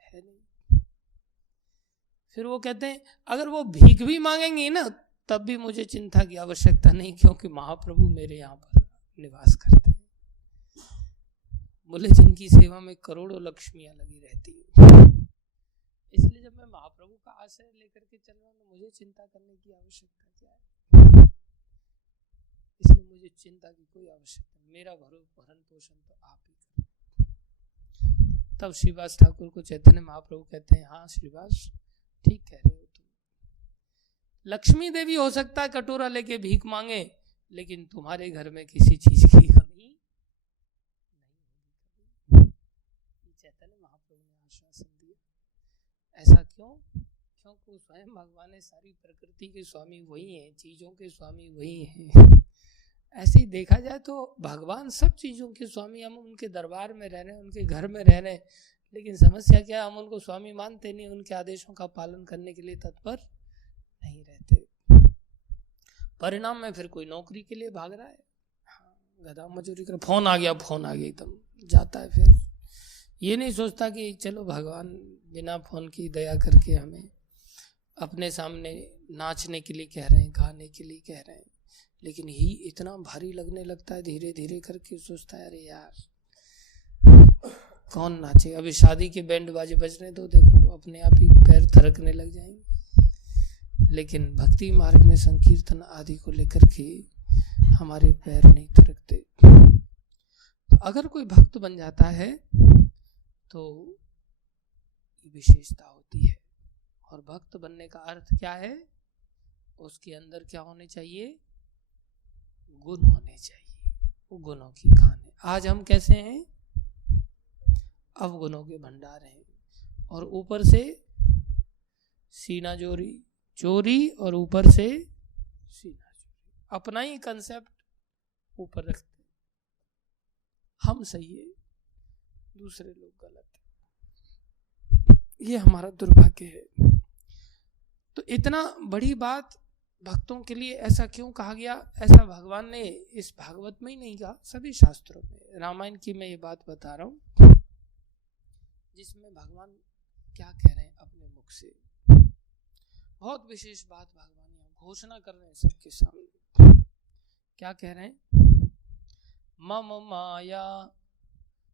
है नहीं। फिर वो कहते हैं अगर वो भीख भी मांगेंगी ना तब भी मुझे चिंता की आवश्यकता नहीं, क्योंकि महाप्रभु मेरे यहाँ पर निवास करते हैं। बोले जिनकी सेवा में करोड़ों लक्ष्मियां लगी रहती हैं, इसलिए जब मैं महाप्रभु का आश्रय लेकर के चल रहा हूँ तो मुझे चिंता करने की आवश्यकता क्या है। इसलिए मुझे चिंता की कोई आवश्यकता नहीं, मेरा भरण पोषण तो आप ही करें। तब श्रीवास ठाकुर को चैतन्य महाप्रभु कहते हैं हाँ श्रीवास ठीक कह रहे हो तुम, लक्ष्मी देवी हो सकता है कटोरा लेके भीख मांगे, लेकिन तुम्हारे घर में किसी चीज की कमी नहीं होगी। चैतन्य महाप्रभु ने आश्वासन दिया। ऐसा क्यों? क्योंकि स्वयं भगवान है, सारी प्रकृति के स्वामी वही हैं, चीजों के स्वामी वही हैं। ऐसे ही देखा जाए तो भगवान सब चीजों के स्वामी, हम उनके दरबार में रह रहे हैं, उनके घर में रह रहे हैं, लेकिन समस्या क्या है, हम उनको स्वामी मानते नहीं, उनके आदेशों का पालन करने के लिए तत्पर नहीं रहते। परिणाम में फिर कोई नौकरी के लिए भाग रहा है, गधा मजूरी कर, फोन आ गया एकदम जाता है, फिर ये नहीं सोचता कि चलो भगवान बिना फोन की दया करके हमें अपने सामने नाचने के लिए कह रहे हैं, गाने के लिए कह रहे हैं, लेकिन ही इतना भारी लगने लगता है, धीरे धीरे करके सोचता है अरे यार कौन नाचे, अभी शादी के बैंड बाजे बजने दो, देखो अपने आप ही पैर थरकने लग जाएंगे। लेकिन भक्ति मार्ग में संकीर्तन आदि को लेकर के हमारे पैर नहीं थरकते। तो अगर कोई भक्त बन जाता है तो विशेषता होती है, और भक्त बनने का अर्थ क्या है, उसके अंदर क्या होने चाहिए, गुण होने चाहिए, वो गुणों की खान है। आज हम कैसे हैं, अवगुणों के भंडार हैं, और ऊपर से सीना चोरी और ऊपर से सीना चोरी, अपना ही कंसेप्ट ऊपर रखते, हम सही है दूसरे लोग गलत है, ये हमारा दुर्भाग्य है। तो इतना बड़ी बात भक्तों के लिए ऐसा क्यों कहा गया? ऐसा भगवान ने इस भागवत में ही नहीं कहा, सभी शास्त्रों में। रामायण की मैं ये बात बता रहा हूं जिसमें भगवान क्या कह रहे हैं अपने मुख से, बहुत विशेष बात भगवान यहाँ घोषणा कर रहे हैं सबके सामने। क्या कह रहे हैं? मम माया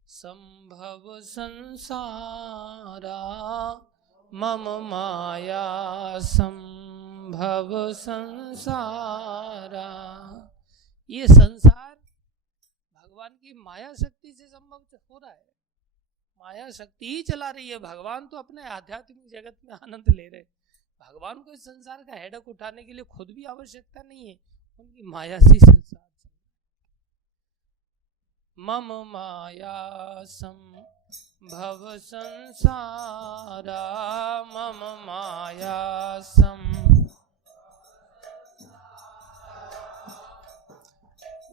संभव संसारा, मम माया संभव संसारा। ये संसार भगवान की माया शक्ति से संभव हो रहा है, माया शक्ति ही चला रही है। भगवान तो अपने आध्यात्मिक जगत में आनंद ले रहे, भगवान को इस संसार का हेडक उठाने के लिए खुद भी आवश्यकता नहीं है, उनकी माया से संसार। मम माया संभव संसारा, मम माया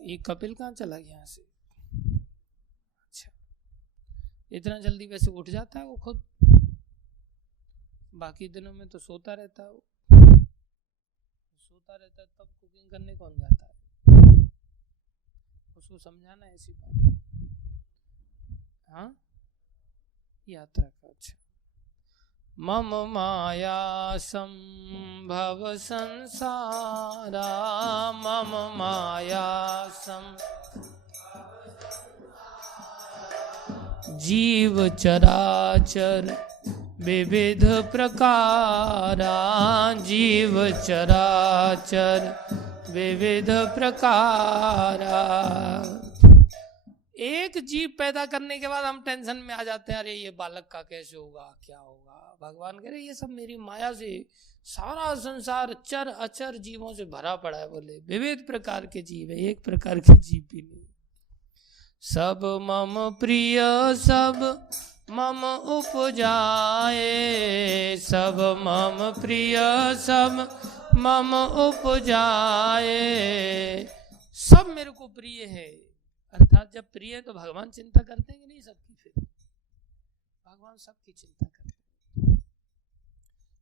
ये कपिल कहाँ चला गया यहाँ से? अच्छा, इतना जल्दी वैसे उठ जाता है वो खुद, बाकी दिनों में तो सोता रहता है, वो सोता रहता है, तब कुकिंग करने कौन जाता है? उसको समझाना है ऐसी बात। हाँ, यात्रा का। अच्छा, मम माया संभव संसारा, मम माया जीव चराचर विविध प्रकारा, जीव चराचर विविध प्रकारा। एक जीव पैदा करने के बाद हम टेंशन में आ जाते हैं, अरे ये बालक का कैसे होगा, क्या होगा। भगवान कह रहे ये सब मेरी माया से, सारा संसार चर अचर जीवों से भरा पड़ा है। बोले विविध प्रकार के जीव है, एक प्रकार के जीव भी नहीं। सब मम प्रिय सब मम उपजाए, सब मम प्रिय सब मम उपजाए। सब मेरे को प्रिय है, अर्थात जब प्रिय है तो भगवान चिंता करते हैं कि नहीं सबकी? फिर भगवान सबकी चिंता करते हैं,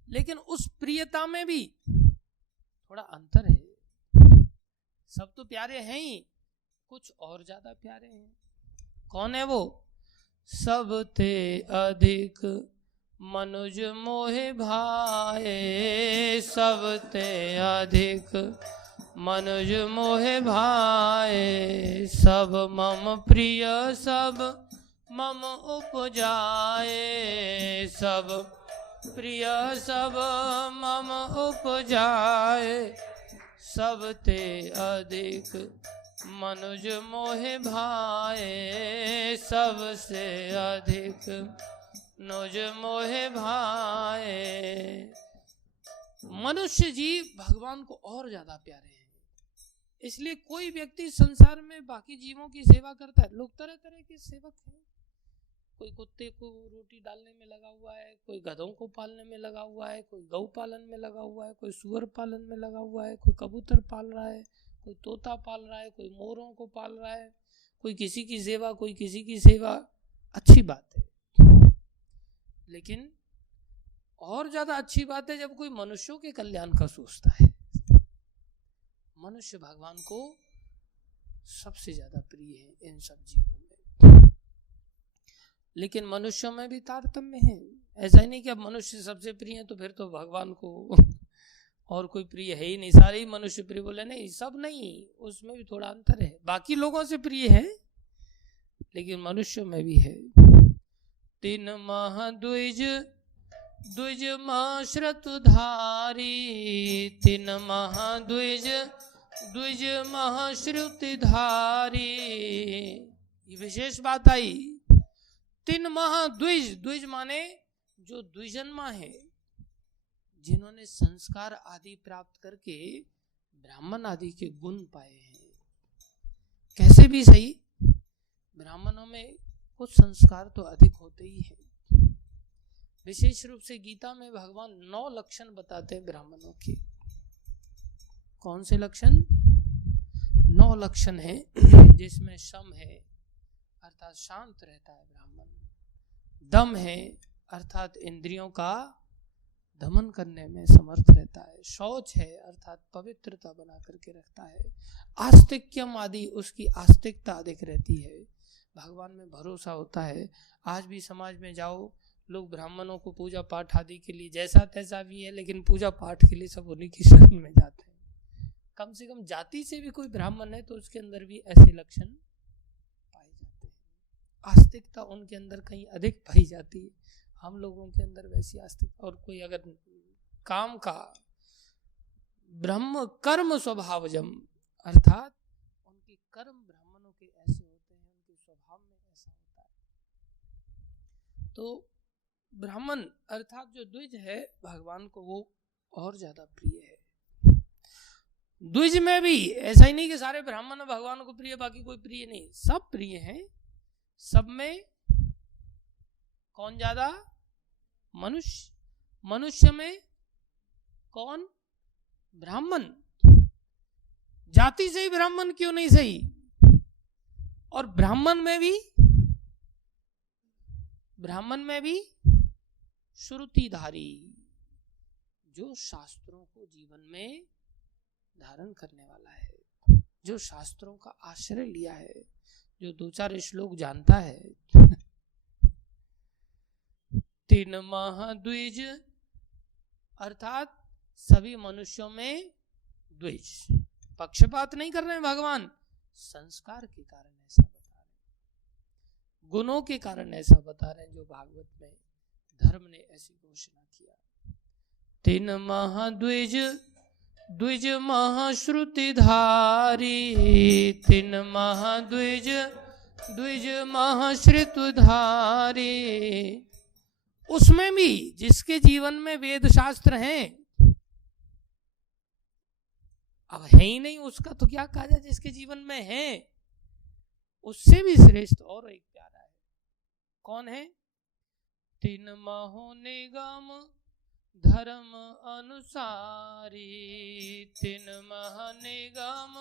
लेकिन उस प्रियता में भी थोड़ा अंतर है। सब तो प्यारे हैं ही, कुछ और ज्यादा प्यारे हैं। कौन है वो? सब ते अधिक मनुज मोहे भाए, सब ते अधिक मनुज मोहे भाए। सब मम प्रिय सब मम उपजाए, सब प्रिय सब मम उपजाए। सब ते अधिक मनुज मोहे भाए, सबसे अधिक नुज मोहे भाए। मनुष्य जीव भगवान को और ज्यादा प्यारे हैं, इसलिए कोई व्यक्ति संसार में बाकी जीवों की सेवा करता है। लोग तरह तरह के सेवक हैं, कोई कुत्ते को रोटी डालने में लगा हुआ है, कोई गधों को पालने में लगा हुआ है, कोई गौ पालन में लगा हुआ है, कोई सुअर पालन में लगा हुआ है, कोई कबूतर पाल रहा है, कोई तोता पाल रहा है, कोई मोरों को पाल रहा है, कोई किसी की सेवा, कोई किसी की सेवा। अच्छी बात है, लेकिन और ज्यादा अच्छी बात है जब कोई मनुष्यों के कल्याण का सोचता है। मनुष्य भगवान को सबसे ज्यादा प्रिय है इन सब जीवों में, लेकिन मनुष्यों में भी तारतम्य है। ऐसा ही नहीं कि अब मनुष्य सबसे प्रिय है तो फिर तो भगवान को और कोई प्रिय है ही नहीं, सारे ही मनुष्य प्रिय। बोले नहीं, सब नहीं, उसमें भी थोड़ा अंतर है। बाकी लोगों से प्रिय है लेकिन मनुष्यों में भी है। तीन मह द्विज द्विज मह श्रुतधारी, तीन मह द्विज द्विज मह श्रुतधारी। ये विशेष बात आई। तीन मह द्विज, द्विज माने जो द्विजन्मा है, जिन्होंने संस्कार आदि प्राप्त करके ब्राह्मण आदि के गुण पाए हैं। कैसे भी सही, ब्राह्मणों में कुछ संस्कार तो अधिक होते ही हैं। विशेष रूप से गीता में भगवान 9 लक्षण बताते हैं ब्राह्मणों के। कौन से लक्षण? 9 लक्षण है, जिसमें शम है अर्थात शांत रहता है ब्राह्मण, दम है अर्थात इंद्रियों का दमन करने में समर्थ रहता है, शौच है अर्थात पवित्रता बना करके रखता है, आस्तिक्यम आदि उसकी आस्तिकता अधिक रहती है, भगवान में भरोसा होता है। आज भी समाज में जाओ, लोग ब्राह्मणों को पूजा पाठ आदि के लिए जैसा तैसा भी है, लेकिन पूजा पाठ के लिए सब उन्हीं की शरण में जाते हैं। कम से कम जाति से भी कोई ब्राह्मण है तो उसके अंदर भी ऐसे लक्षण पाए जाते हैं। आस्तिकता उनके अंदर कहीं अधिक पाई जाती है, हम लोगों के अंदर वैसी आस्तिकता। और कोई अगर काम का ब्रह्म कर्म स्वभावजम अर्थात उनके कर्म ब्राह्मणों के ऐसे होते हैं, उनके स्वभाव में ऐसा होता है। तो ब्राह्मण अर्थात जो द्विज है भगवान को वो और ज्यादा प्रिय है। द्विज में भी ऐसा ही नहीं कि सारे ब्राह्मण भगवान को प्रिय बाकी कोई प्रिय नहीं, सब प्रिय हैं। सब में कौन ज्यादा? मनुष्य। मनुष्य में कौन? ब्राह्मण। जाति से ही ब्राह्मण क्यों नहीं सही? और ब्राह्मण में भी श्रुतिधारी, जो शास्त्रों को जीवन में धारण करने वाला है, जो शास्त्रों का आश्रय लिया है, जो 2-4 श्लोक जानता है। 3 महाद्विज अर्थात सभी मनुष्यों में द्विज, पक्षपात नहीं कर रहे हैं भगवान, संस्कार के कारण ऐसा बता रहे हैं, गुणों के कारण ऐसा बता रहे हैं, जो भागवत में धर्म ने ऐसी घोषणा किया। 3 महाद्विज, द्विज महाश्रुतिधारी, 3 महाद्विज, द्विज महाश्रुतिधारी। उसमें भी जिसके जीवन में वेद शास्त्र हैं, अब है ही नहीं उसका तो क्या कहा जाए, जिसके जीवन में है उससे भी श्रेष्ठ और एक प्यारा है। कौन है? 3 महो निगम धर्म अनुसारी, 3 महानिगम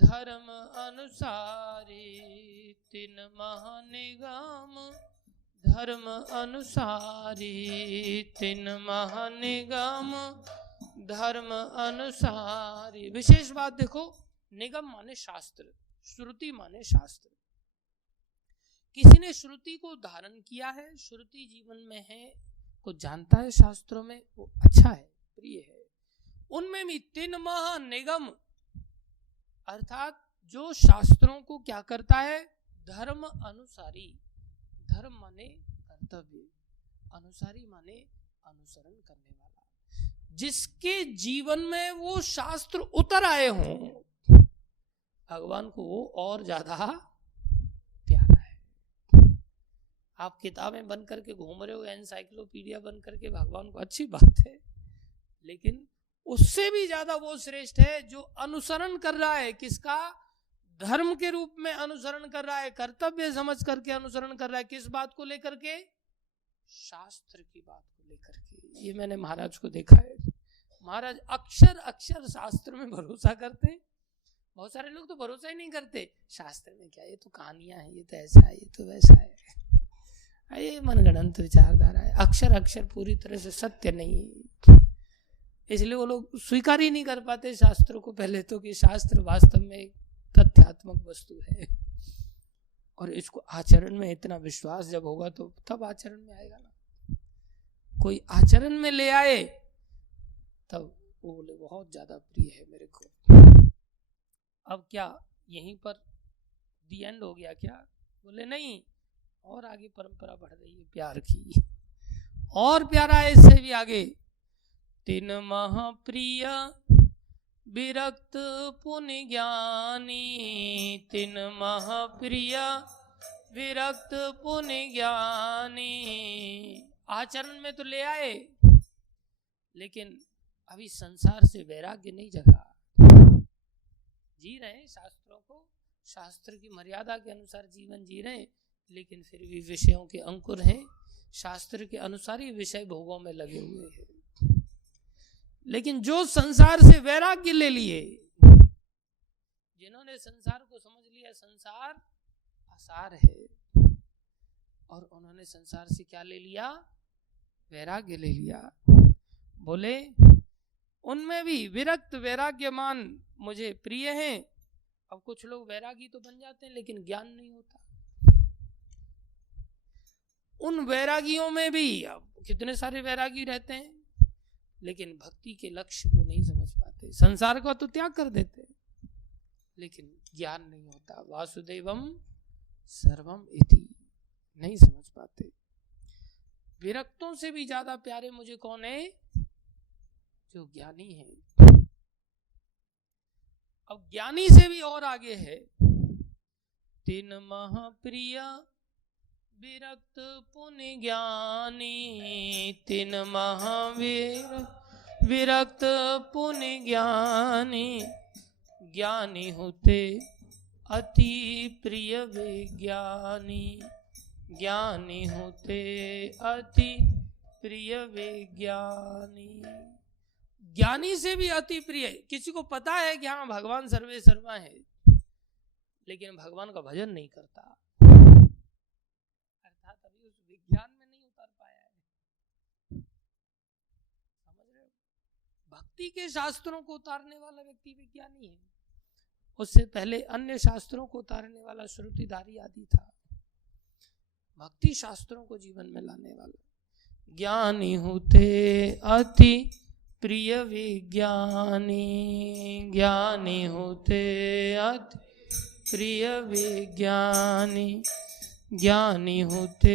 धर्म अनुसारी, 3 महानिगम धर्म अनुसारी, 3 महानिगम धर्म अनुसारी। विशेष बात देखो, निगम माने शास्त्र, श्रुति माने शास्त्र। किसी ने श्रुति को धारण किया है, श्रुति जीवन में है, को जानता है शास्त्रों में, वो अच्छा है, प्रिय है। उनमें भी 3 महानिगम अर्थात जो शास्त्रों को क्या करता है? धर्म अनुसारी। धर्म माने कर्तव्य, अनुसारी माने अनुसरण करने वाला, जिसके जीवन में वो शास्त्र उतर आए हों, भगवान को वो और ज्यादा प्यारा है। आप किताबें बन करके घूम रहे हो, एनसाइक्लोपीडिया बन करके भगवान को, अच्छी बात है, लेकिन उससे भी ज्यादा वो श्रेष्ठ है जो अनुसरण कर रहा है। किसका? धर्म के रूप में अनुसरण कर रहा है, कर्तव्य समझ करके अनुसरण कर रहा है। किस बात को लेकर के? शास्त्र की बात को लेकर के। ये मैंने महाराज को देखा है, महाराज अक्षर अक्षर शास्त्र में भरोसा करते हैं। बहुत सारे लोग तो भरोसा ही नहीं करते, शास्त्र में क्या, ये तो कहानियां हैं, ये तो ऐसा है, ये तो वैसा है, ये मनगढ़ंत विचारधारा है, अक्षर अक्षर पूरी तरह से सत्य नहीं। इसलिए वो लोग स्वीकार ही नहीं कर पाते शास्त्रों को, पहले तो, कि शास्त्र वास्तव में तथ्यात्मक वस्तु है। और इसको आचरण में इतना विश्वास जब होगा तो तब आचरण में आएगा ना। कोई आचरण में ले आए तब वो बोले बहुत ज्यादा प्रिय है मेरे को। अब क्या यहीं पर दी एंड हो गया क्या? बोले नहीं, और आगे परंपरा बढ़ रही है प्यार की, और प्यारा है इससे भी आगे। 3 महाप्रिय विरक्त पुण्य ज्ञानी, 3 महाप्रिय विरक्त पुण्य ज्ञानी। आचरण में तो ले आए, लेकिन अभी संसार से वैराग्य नहीं जगा, जी रहे हैं शास्त्रों को, शास्त्र की मर्यादा के अनुसार जीवन जी रहे हैं, लेकिन फिर भी विषयों के अंकुर हैं, शास्त्र के अनुसार ही विषय भोगों में लगे हुए हैं। लेकिन जो संसार से वैराग्य ले लिए, जिन्होंने संसार को समझ लिया संसार आसार है, और उन्होंने संसार से क्या ले लिया? वैराग्य ले लिया। बोले उनमें भी विरक्त वैराग्यमान मुझे प्रिय हैं। अब कुछ लोग वैरागी तो बन जाते हैं लेकिन ज्ञान नहीं होता। उन वैरागियों में भी अब कितने सारे वैरागी रहते हैं, लेकिन भक्ति के लक्ष्य वो नहीं समझ पाते। संसार का तो त्याग कर देते, लेकिन ज्ञान नहीं होता। वासुदेवम सर्वम इति नहीं समझ पाते। विरक्तों से भी ज्यादा प्यारे मुझे कौन है? जो ज्ञानी है। अब ज्ञानी से भी और आगे है, तीन महाप्रिय विरक्त पुण्य ज्ञानी, तीन महावीर विरक्त पुण्य ज्ञानी, ज्ञानी होते अति प्रिय विज्ञानी, ज्ञानी होते अति प्रिय विज्ञानी। ज्ञानी से भी अति प्रिय। किसी को पता है कि हाँ भगवान सर्वे सर्वा है, लेकिन भगवान का भजन नहीं करता, अर्थात अभी उस विज्ञान में नहीं उतर पाया है। समझ रहे हो? भक्ति के शास्त्रों को उतारने वाला व्यक्ति विज्ञानी है, उससे पहले अन्य शास्त्रों को उतारने वाला श्रुतिधारी आदि था। भक्ति शास्त्रों को जीवन में लाने वाला ज्ञानी होते अति प्रिय विज्ञानी, ज्ञानी होते अति प्रिय विज्ञानी, ज्ञानी होते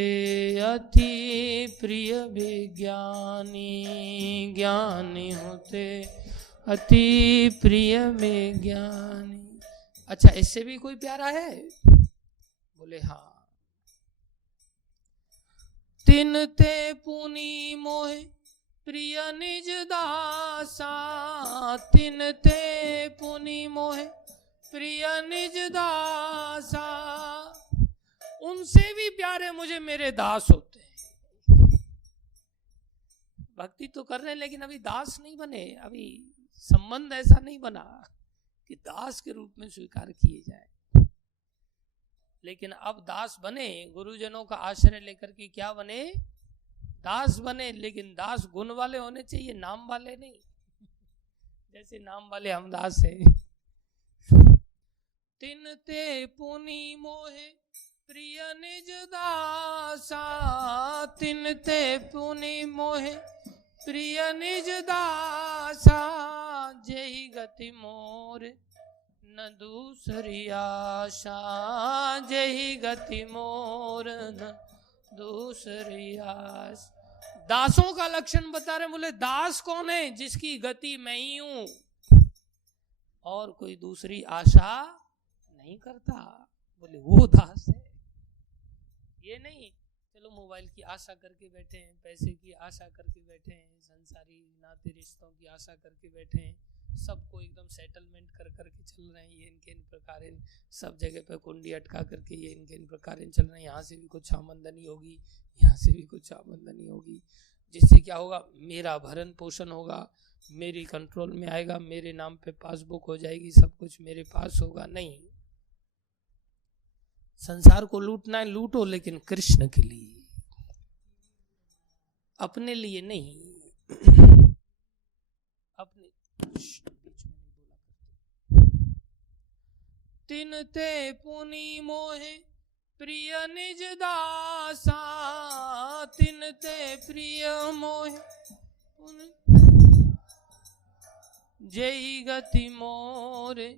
अति प्रिय विज्ञानी, ज्ञानी होते अति प्रिय विज्ञानी। अच्छा, इससे भी कोई प्यारा है? बोले हाँ। तिन ते पुनि मोहे प्रिय निज दासा, तिन ते पुनि मोहे प्रिय निज दासा, उनसे भी प्यारे मुझे मेरे दास होते हैं। भक्ति तो कर रहे हैं लेकिन अभी दास नहीं बने, अभी संबंध ऐसा नहीं बना कि दास के रूप में स्वीकार किए जाए। लेकिन अब दास बने, गुरुजनों का आश्रय लेकर के क्या बने? दास बने, लेकिन दास गुण वाले होने चाहिए, नाम वाले नहीं। जैसे नाम वाले हम दास हैं। तिन ते पुनि मोहे प्रिय निज दासा, तिन ते पुनि मोहे प्रिय निज दासा, जेहि गति मोर न दूसरी आशा, जेहि गति मोर न दूसरी आस। दासों का लक्षण बता रहे, बोले दास कौन है? जिसकी गति मैं ही हूं और कोई दूसरी आशा नहीं करता, बोले वो दास है। ये नहीं चलो मोबाइल की आशा करके बैठे हैं, पैसे की आशा करके बैठे हैं, संसारी नाते रिश्तों की आशा करके बैठे हैं, सबको एकदम सेटलमेंट कर करके चल रहे हैं। ये इनके इन प्रकार सब जगह पे कुंडी अटका करके ये इनके इन प्रकार चल रहे हैं। यहाँ से भी कुछ आमदनी होगी, यहाँ से भी कुछ आमदनी होगी, जिससे क्या होगा? मेरा भरण पोषण होगा, मेरी कंट्रोल में आएगा, मेरे नाम पे पासबुक हो जाएगी, सब कुछ मेरे पास होगा। नहीं, संसार को लूटना है लूटो, लेकिन कृष्ण के लिए, अपने लिए नहीं। अपने तिन ते पुनि मोहे प्रिय निज दासा, तिन ते प्रिय मोहे जेहि गति मोरे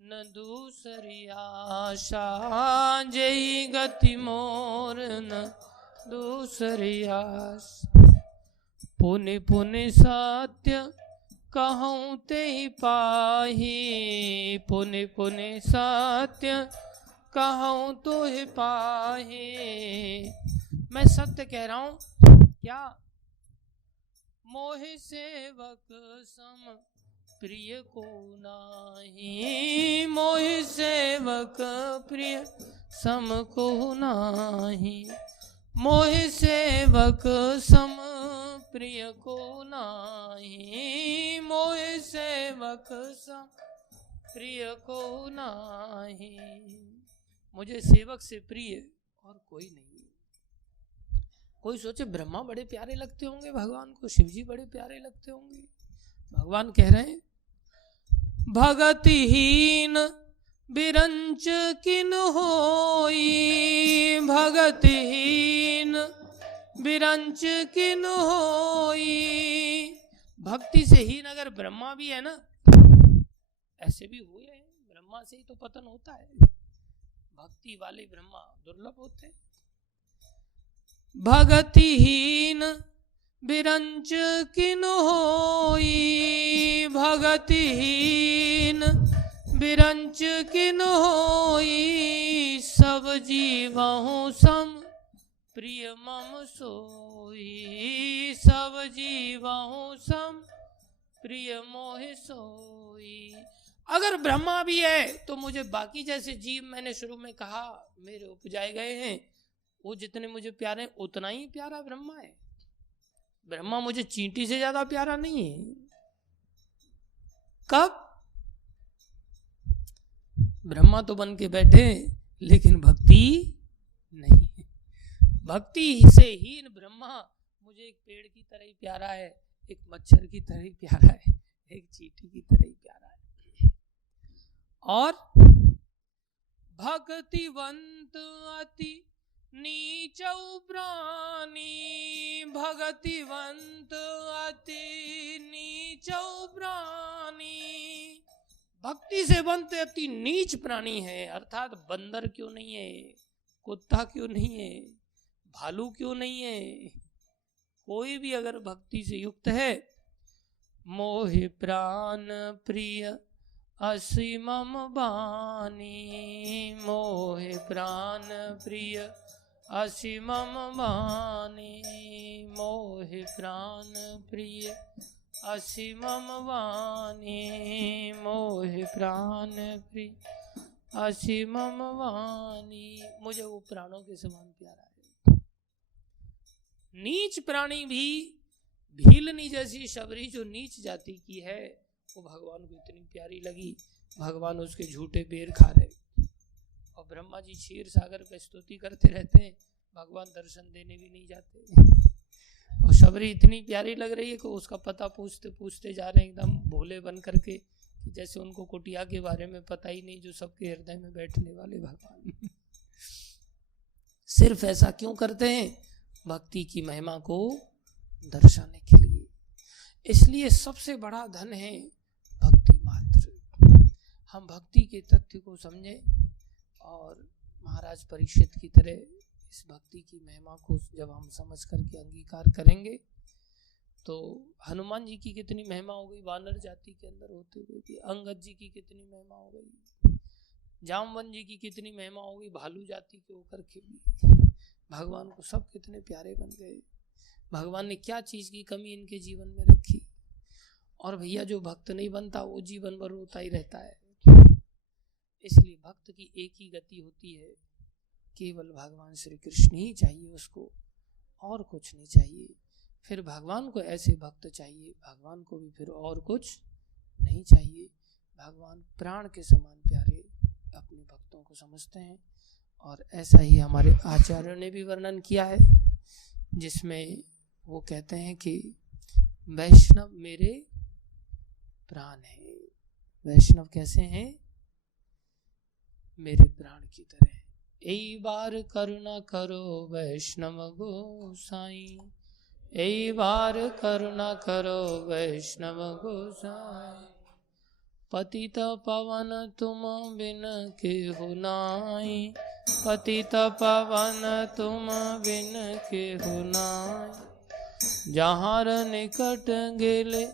न दूसरी आशा, जेहि गति मोर न दूसरी आस। पुनि पुनि सत्य कहूँ ते पाही, पुनि पुनि सत्य कहूँ तो पाही। मैं सत्य कह रहा हूँ क्या? मोहि सेवक सम प्रिय को नाही, मोहि सेवक प्रिय सम को नाही, मोह सेवक सम प्रिय को नाही, मोह सेवक सम प्रिय को नाही। मुझे सेवक से प्रिय और कोई नहीं। कोई सोचे ब्रह्मा बड़े प्यारे लगते होंगे भगवान को, शिव जी बड़े प्यारे लगते होंगे। भगवान कह रहे हैं भगतिहीन बिरंच किन होई, भगतिहीन बिरंच किन होई। भक्ति से हीन अगर ब्रह्मा भी है ना, ऐसे भी हुए हैं, ब्रह्मा से ही तो पतन होता है। भक्ति वाले ब्रह्मा दुर्लभ होते हैं। भगतिहीन बिरंच किन होई, भगतिहीन बिरंच किन होई। सब जीवहु सम प्रिय मम सोई, सब जीवहु सम प्रिय मोह सोई। अगर ब्रह्मा भी है तो मुझे बाकी जैसे जीव, मैंने शुरू में कहा, मेरे उपजाए गए हैं, वो जितने मुझे प्यारे हैं उतना ही प्यारा ब्रह्मा है। ब्रह्मा मुझे चींटी से ज्यादा प्यारा नहीं है। कब? ब्रह्मा तो बन के बैठे लेकिन भक्ति नहीं। भक्ति से हीन ब्रह्मा मुझे एक पेड़ की तरह ही प्यारा है, एक मच्छर की तरह ही प्यारा है, एक चींटी की तरह ही प्यारा है। और भक्तिवंत अति नीचौ प्राणी, भक्तिवंत अति नीचौ प्राणी। भक्ति से बनते अति नीच प्राणी है, अर्थात बंदर क्यों नहीं है, कुत्ता क्यों नहीं है, भालू क्यों नहीं है, कोई भी अगर भक्ति से युक्त है। मोह प्राण प्रिय असि मम बानी, मोह प्राण प्रिय असि मम बानी, मोह प्राण प्रिय असि मम वाणी, मोह प्राण प्रिय असि मम वाणी। मुझे वो प्राणों के समान प्यारा है। नीच प्राणी भी, भीलनी जैसी शबरी जो नीच जाति की है, वो भगवान को इतनी प्यारी लगी, भगवान उसके झूठे बेर खा रहे। और ब्रह्मा जी क्षीर सागर पे स्तुति करते रहते हैं, भगवान दर्शन देने भी नहीं जाते। और शबरी इतनी प्यारी लग रही है कि उसका पता पूछते पूछते जा रहे हैं, एकदम भोले बन करके, कि जैसे उनको कुटिया के बारे में पता ही नहीं, जो सबके हृदय में बैठने वाले भगवान। सिर्फ ऐसा क्यों करते हैं? भक्ति की महिमा को दर्शाने के लिए। इसलिए सबसे बड़ा धन है भक्ति मात्र। हम भक्ति के तथ्य को समझें और महाराज परीक्षित की तरह इस भक्ति की महिमा को जब हम समझ करके अंगीकार करेंगे, तो हनुमान जी की कितनी महिमा हो गई वानर जाति के अंदर होते हुए भी, अंगद जी की कितनी महिमा हो गई, जामवन जी की कितनी महिमा हो गई भालू जाति के होकर के भी। भगवान को सब कितने प्यारे बन गए। भगवान ने क्या चीज की कमी इनके जीवन में रखी। और भैया जो भक्त नहीं बनता वो जीवन भर रोता ही रहता है। इसलिए भक्त की एक ही गति होती है, केवल भगवान श्री कृष्ण ही चाहिए उसको, और कुछ नहीं चाहिए। फिर भगवान को ऐसे भक्त चाहिए, भगवान को भी फिर और कुछ नहीं चाहिए। भगवान प्राण के समान प्यारे अपने भक्तों को समझते हैं। और ऐसा ही हमारे आचार्यों ने भी वर्णन किया है, जिसमें वो कहते हैं कि वैष्णव मेरे प्राण है। वैष्णव कैसे हैं? मेरे प्राण की तरह। एक बार करुणा करो वैष्णव गोसाई, एक बार करुणा करो वैष्णव गोसाई। पतित पावन तुम बिन केहु नाई, पतित पावन तुम बिन केहु नाई। जहाँ निकट गेले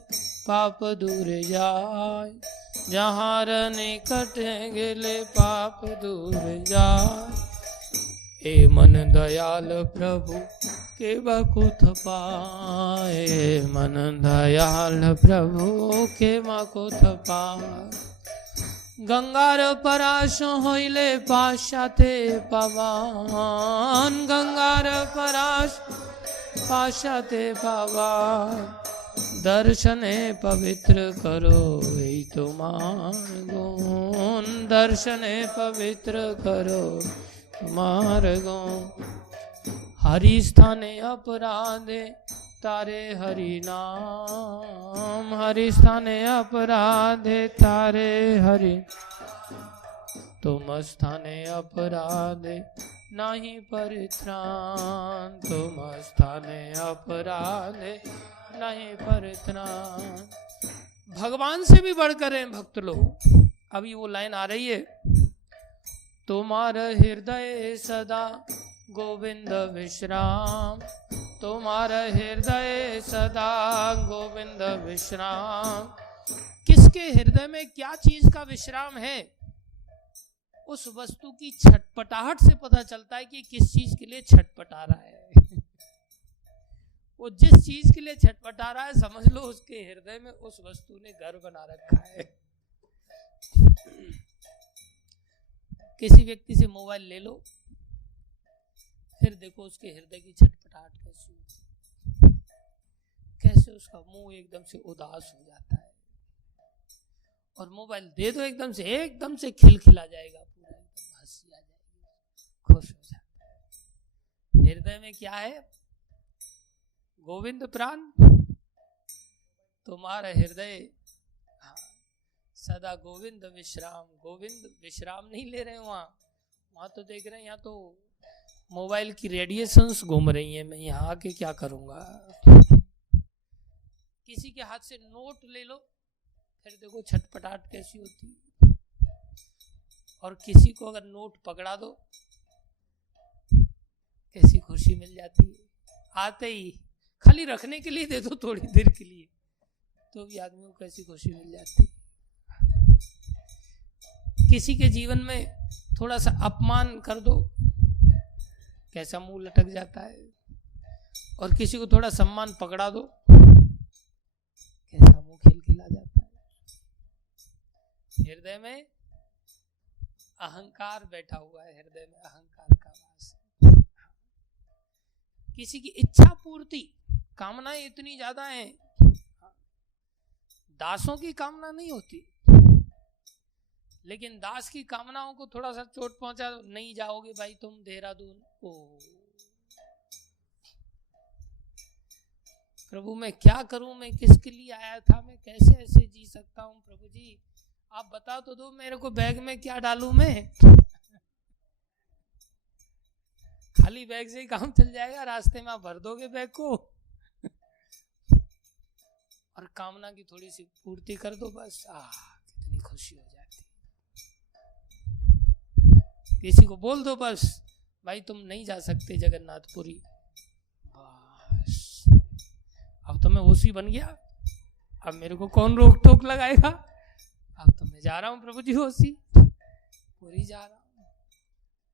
पाप दूर जाय, जहाँ निकट गेले पाप दूर जाय। ए मन दयाल प्रभु के बकुथ पाए, मन दयाल प्रभु के मकुथ पाए। गंगार पराश होइले पाशाते पावन, गंगार पराश पाशाते पावन, दर्शने पवित्र करो ही तुम्हार गुण, दर्शने पवित्र करो तुम्हार गुण। हरि स्थाने अपराधे तारे हरि नाम, हरि स्थाने अपराधे तारे हरि, तुम स्थाने अपराधे नहीं परित्राण, तुम स्थाने अपराधे नहीं परित्राण। भगवान से भी बढ़कर हैं भक्त लोग। अभी वो लाइन आ रही है, तुम्हारा हृदय सदा गोविंद विश्राम, तुम्हारा हृदय सदा गोविंद विश्राम। किसके हृदय में क्या चीज का विश्राम है, उस वस्तु की छटपटाहट से पता चलता है कि किस चीज के लिए छटपटा रहा है। वो जिस चीज के लिए छटपटा रहा है, समझ लो उसके हृदय में उस वस्तु ने घर बना रखा है। किसी व्यक्ति से मोबाइल ले लो, फिर देखो उसके हृदय की छटपटाहट कैसी होती है, कैसे उसका मुंह एकदम से उदास हो जाता है। और मोबाइल दे दो एकदम से खिलखिला जाएगा, पूरा एकदम हंसी आ जाएगी, खुश हो जाता है। हृदय में क्या है? गोविंद प्राण, तुम्हारा हृदय सदा गोविंद विश्राम। गोविंद विश्राम नहीं ले रहे वहां तो देख रहे हैं, यहाँ तो मोबाइल की रेडिएशंस घूम रही हैं। मैं यहाँ आके क्या करूंगा? किसी के हाथ से नोट ले लो, फिर देखो छटपटाहट कैसी होती है। और किसी को अगर नोट पकड़ा दो, कैसी खुशी मिल जाती है। आते ही खाली रखने के लिए दे दो थोड़ी देर के लिए, तो भी आदमी को कैसी खुशी मिल जाती है। किसी के जीवन में थोड़ा सा अपमान कर दो, कैसा मुंह लटक जाता है। और किसी को थोड़ा सम्मान पकड़ा दो, कैसा मुंह खिलखिला जाता है। हृदय में अहंकार बैठा हुआ है, हृदय में अहंकार का वास है। किसी की इच्छा पूर्ति, कामनाएं इतनी ज्यादा हैं, दासों की कामना नहीं होती, लेकिन दास की कामनाओं को थोड़ा सा चोट पहुंचा, नहीं जाओगे भाई तुम देहरादून। ओ प्रभु मैं क्या करूं, मैं किसके लिए आया था, मैं कैसे ऐसे जी सकता हूं। प्रभु जी आप बता तो दो मेरे को, बैग में क्या डालूं मैं। खाली बैग से ही काम चल जाएगा, रास्ते में आप भर दोगे बैग को। और कामना की थोड़ी सी पूर्ति कर दो बस, कितनी खुशी हो जाती। किसी को बोल दो बस भाई तुम नहीं जा सकते जगन्नाथपुरी, बस अब तो मैं ओसी बन गया, अब मेरे को कौन रोक टोक लगाएगा। अब तो मैं जा रहा हूँ प्रभु जी ओसी, पूरी जा रहा हूँ।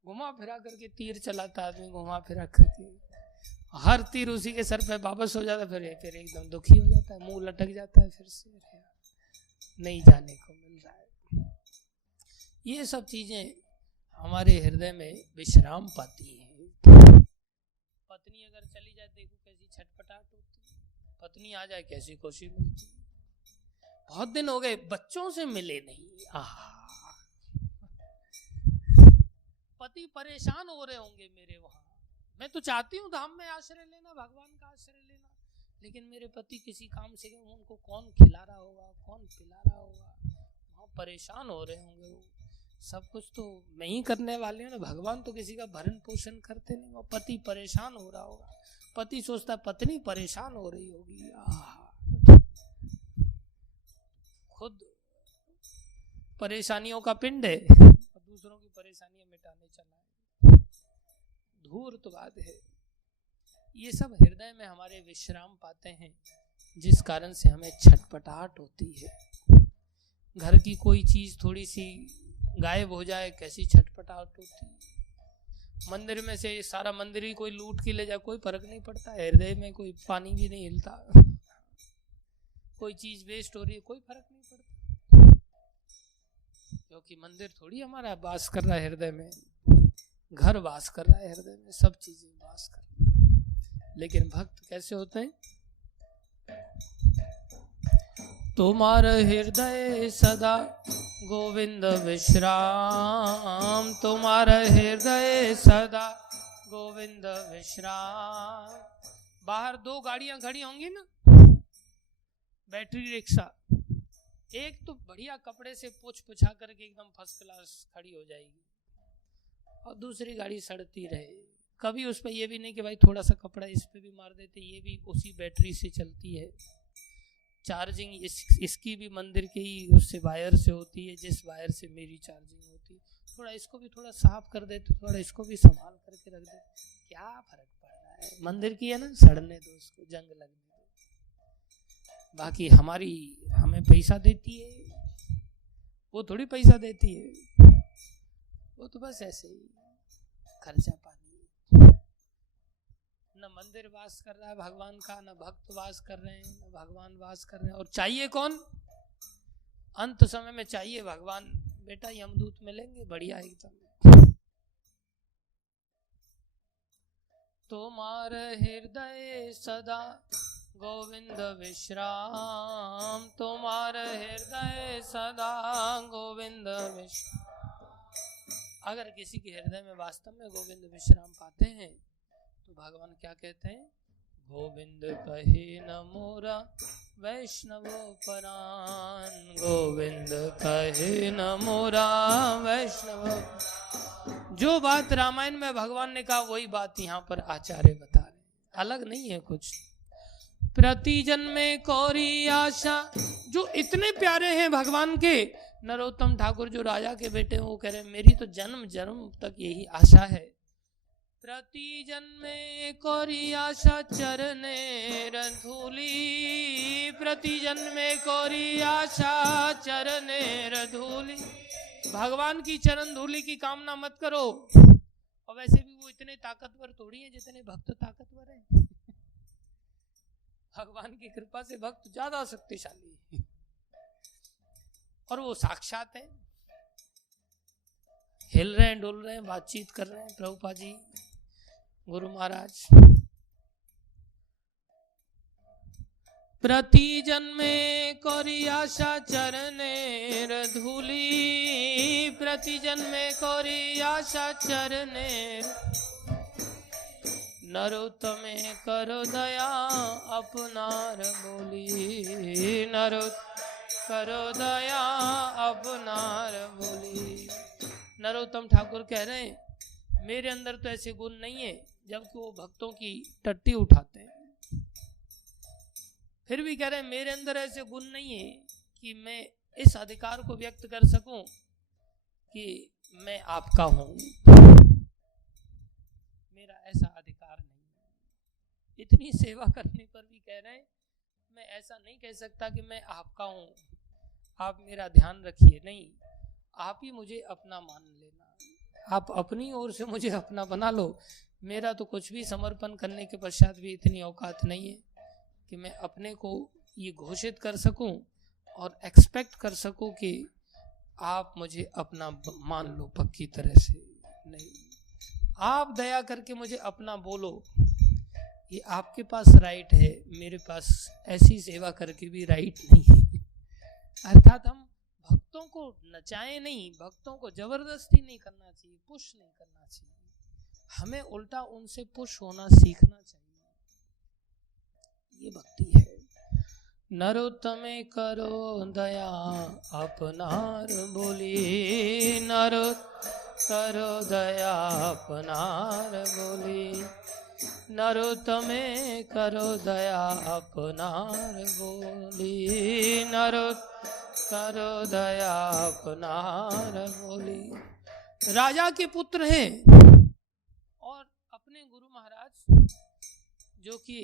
घुमा फिरा करके तीर चलाता आदमी, घुमा फिरा करके हर तीर उसी के सर पे वापस हो जाता, फिर एकदम दुखी हो जाता है, मुंह लटक जाता है, फिर से नहीं जाने को मिल रहा है। ये सब चीजें हमारे हृदय में विश्राम पाती हैं। पत्नी अगर चली जाए देखो कैसी छटपटाहट होती है, पत्नी आ जाए कैसी खुशी मिलती है। बहुत दिन हो गए बच्चों से मिले नहीं, पति परेशान हो रहे होंगे मेरे वहां। मैं तो चाहती हूँ धाम में आश्रय लेना, भगवान का आश्रय लेना, लेकिन मेरे पति किसी काम से गए, उनको कौन खिला रहा होगा, कौन पिला रहा होगा, वहाँ परेशान हो रहे होंगे। वो सब कुछ तो मैं ही करने वाले हैं ना, भगवान तो किसी का भरण पोषण करते नहीं। वो पति परेशान हो रहा होगा, पति सोचता पत्नी परेशान हो रही होगी। खुद परेशानियों का पिंड है और दूसरों की परेशानियां मिटाने चला है, धूर्तवाद है। ये सब हृदय में हमारे विश्राम पाते हैं, जिस कारण से हमें छटपटाहट होती है। घर की कोई चीज थोड़ी सी गायब हो जाए, कैसी छटपटाहट होती है। मंदिर में से सारा मंदिर ही कोई लूट के ले जाए, कोई फर्क नहीं पड़ता। हृदय में कोई पानी भी नहीं हिलता, कोई चीज वेस्ट हो रही है, कोई फर्क नहीं पड़ता। क्योंकि मंदिर थोड़ी हमारा वास कर रहा है हृदय में, घर वास कर रहा है हृदय में, सब चीजें वास कर रही है। लेकिन भक्त कैसे होते हैं? तुम्हारा हृदय सदा गोविंद विश्राम, तुम्हारा हृदय सदा गोविंद विश्राम। बाहर 2 गाड़ियां खड़ी होंगी ना, बैटरी रिक्शा, एक तो बढ़िया कपड़े से पोछ पुछा करके एकदम फर्स्ट क्लास खड़ी हो जाएगी, और दूसरी गाड़ी सड़ती रहे। कभी उस पर यह भी नहीं कि भाई थोड़ा सा कपड़ा इस पे भी मार देते, ये भी उसी बैटरी से चलती है। चार्जिंग इसकी भी मंदिर के ही उससे वायर से होती है, जिस वायर से मेरी चार्जिंग होती है। थोड़ा इसको भी थोड़ा साफ कर देते, थोड़ा इसको भी संभाल करके रख दे, क्या फर्क पड़ रहा है? मंदिर की है ना, सड़ने दो उसको, जंग लगने दो। बाकी हमें पैसा देती है, वो थोड़ी पैसा देती है, वो तो बस ऐसे ही खर्चा पानी। न मंदिर वास कर रहा है भगवान का, न भक्त वास कर रहे हैं, न भगवान वास कर रहे हैं। और चाहिए कौन? अंत समय में चाहिए भगवान। बेटा यमदूत मिलेंगे बढ़िया एकदम। तुम्हारा हृदय सदा गोविंद विश्राम, तुम्हारा हृदय सदा गोविंद विश्राम। अगर किसी के हृदय में वास्तव में गोविंद विश्राम पाते हैं तो भगवान क्या कहते हैं? गोविंद कहे न मोरा वैष्णव परान, गोविंद कहे न मोरा वैष्णव। जो बात रामायण में भगवान ने कहा वही बात यहाँ पर आचार्य बता रहे, अलग नहीं है कुछ। प्रति जन्मे कौरी आशा, जो इतने प्यारे हैं भगवान के, नरोत्तम ठाकुर जो राजा के बेटे हैं, वो कह रहे मेरी तो जन्म जन्म तक यही आशा है। प्रति जन्मे कौरी आशा चरने रधूली, प्रति जन्मे कौरी आशा चरने रधूली। भगवान की चरण धूली की कामना मत करो। और वैसे भी वो इतने ताकतवर थोड़ी है जितने भक्त ताकतवर हैं। भगवान की कृपा से भक्त ज्यादा शक्तिशाली है, और वो साक्षात है। हिल रहे हैं, डोल रहे हैं, बातचीत कर रहे हैं प्रभुपाद जी, गुरु महाराज। प्रति जन्मे कौरी आशा चरने रधूली, प्रति जन्मे कौरी आशा चरने। नरोत्तमे करो दया अपनार बोली, नरो करो दया अपनार बोली। नरोत्तम ठाकुर कह रहे हैं मेरे अंदर तो ऐसे गुण नहीं है, जबकि वो भक्तों की टट्टी उठाते हैं। फिर भी कह रहे हैं मेरे अंदर ऐसे गुण नहीं है कि मैं इस अधिकार को व्यक्त कर सकूं कि मैं आपका हूं, मेरा ऐसा अधिकार नहीं है। इतनी सेवा करने पर भी कह रहे हैं मैं ऐसा नहीं कह सकता कि मैं आपका हूं, आप मेरा ध्यान रखिए, नहीं, आप ही मुझे अपना मान लेना, आप अपनी ओर से मुझे अपना बना लो। मेरा तो कुछ भी समर्पण करने के पश्चात भी इतनी औकात नहीं है कि मैं अपने को ये घोषित कर सकूं और एक्सपेक्ट कर सकूं कि आप मुझे अपना मान लो पक्की तरह से। नहीं, आप दया करके मुझे अपना बोलो, ये आपके पास राइट है, मेरे पास ऐसी सेवा करके भी राइट नहीं है। अर्थात हम भक्तों को नचाएं नहीं, भक्तों को जबरदस्ती नहीं करना चाहिए, पुश नहीं करना चाहिए, हमें उल्टा उनसे पुश होना सीखना चाहिए। ये भक्ति है। नरोत्तमे करो दया अपनार बोली, नरो करो दया अपनार बोली, नरोत्तमे करो दया अपनार बोली, नरो करो दया अपनार बोली। राजा के पुत्र हैं और अपने गुरु महाराज जो कि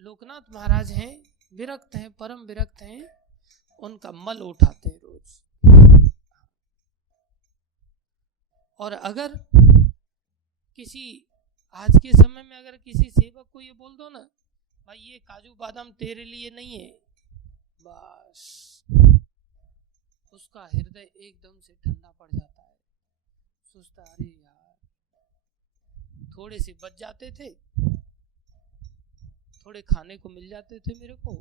लोकनाथ महाराज हैं, विरक्त हैं, परम विरक्त हैं, उनका मल उठाते हैं रोज। और अगर किसी आज के समय में अगर किसी सेवक को ये बोल दो ना, भाई ये काजू बादाम तेरे लिए नहीं है, बस उसका हृदय एकदम से ठंडा पड़ जाता है। सोचता अरे यार, थोड़े से बच जाते थे, थोड़े खाने को मिल जाते थे मेरे को,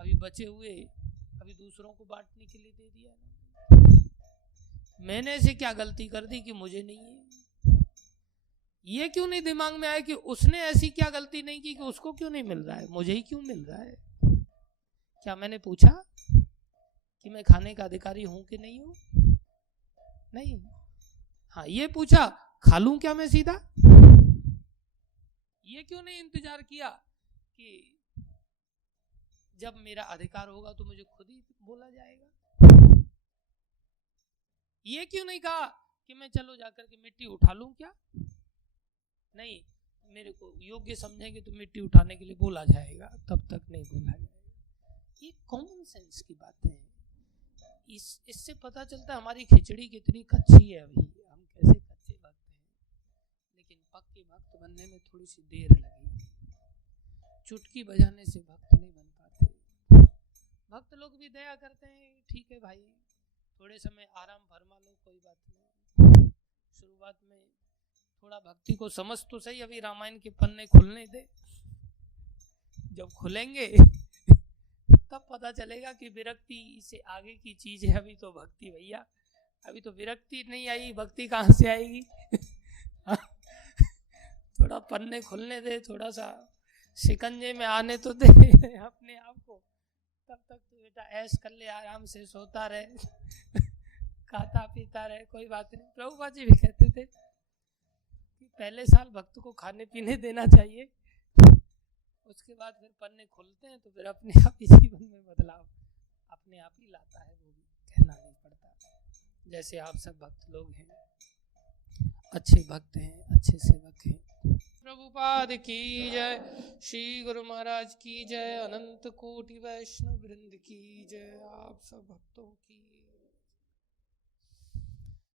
अभी बचे हुए अभी दूसरों को बांटने के लिए दे दिया। मैंने ऐसे क्या गलती कर दी कि मुझे नहीं है? ये क्यों नहीं दिमाग में आया कि उसने ऐसी क्या गलती नहीं की कि उसको क्यों नहीं मिल रहा है, मुझे ही क्यों मिल रहा है? क्या मैंने पूछा कि मैं खाने का अधिकारी हूं कि नहीं हूं? नहीं। हाँ, ये पूछा खा लूं क्या मैं सीधा? ये क्यों नहीं इंतजार किया कि जब मेरा अधिकार होगा तो मुझे खुद ही बोला जाएगा? ये क्यों नहीं कहा कि मैं चलो जाकर के मिट्टी उठा लूं क्या? नहीं, मेरे को योग्य समझेंगे तो मिट्टी उठाने के लिए बोला जाएगा, तब तक नहीं बोला जाएगा। ये कॉमन सेंस की बातें हैं। इससे पता चलता है हमारी खिचड़ी कितनी कच्ची है, अभी हम कैसे कच्चे भक्त हैं। लेकिन पक्के भक्त बनने में थोड़ी सी देर लगी। चुटकी बजाने से भक्त नहीं बन पाते। भक्त लोग भी दया करते हैं, ठीक है भाई थोड़े समय आराम फरमा लो, कोई बात नहीं। शुरुआत में थोड़ा भक्ति को समझ तो सही, अभी रामायण के पन्ने खुलने दे, जब खुलेंगे तब पता चलेगा कि विरक्ति से आगे की चीज है। अभी तो भक्ति भैया, अभी तो विरक्ति नहीं आई, भक्ति कहाँ से आएगी? थोड़ा पन्ने खुलने दे, थोड़ा सा शिकंजे में आने तो दे अपने आप को, तब तक तो बेटा ऐश कर ले, आराम से सोता रहे, खाता पीता रहे, कोई बात नहीं। प्रभुपाद जी भी कहते थे कि पहले साल भक्त को खाने पीने देना चाहिए, उसके बाद फिर पन्ने खुलते हैं तो फिर अपने आप ही जीवन में बदलाव अपने आप ही लाता है, वो भी कहना नहीं पड़ता। जैसे आप सब भक्त लोग हैं, अच्छे भक्त हैं, अच्छे सेवक हैं। प्रभुपाद की जय, श्री गुरु महाराज की जय, अनंत कोटि वैष्णव वृंद की जय, आप सब भक्तों की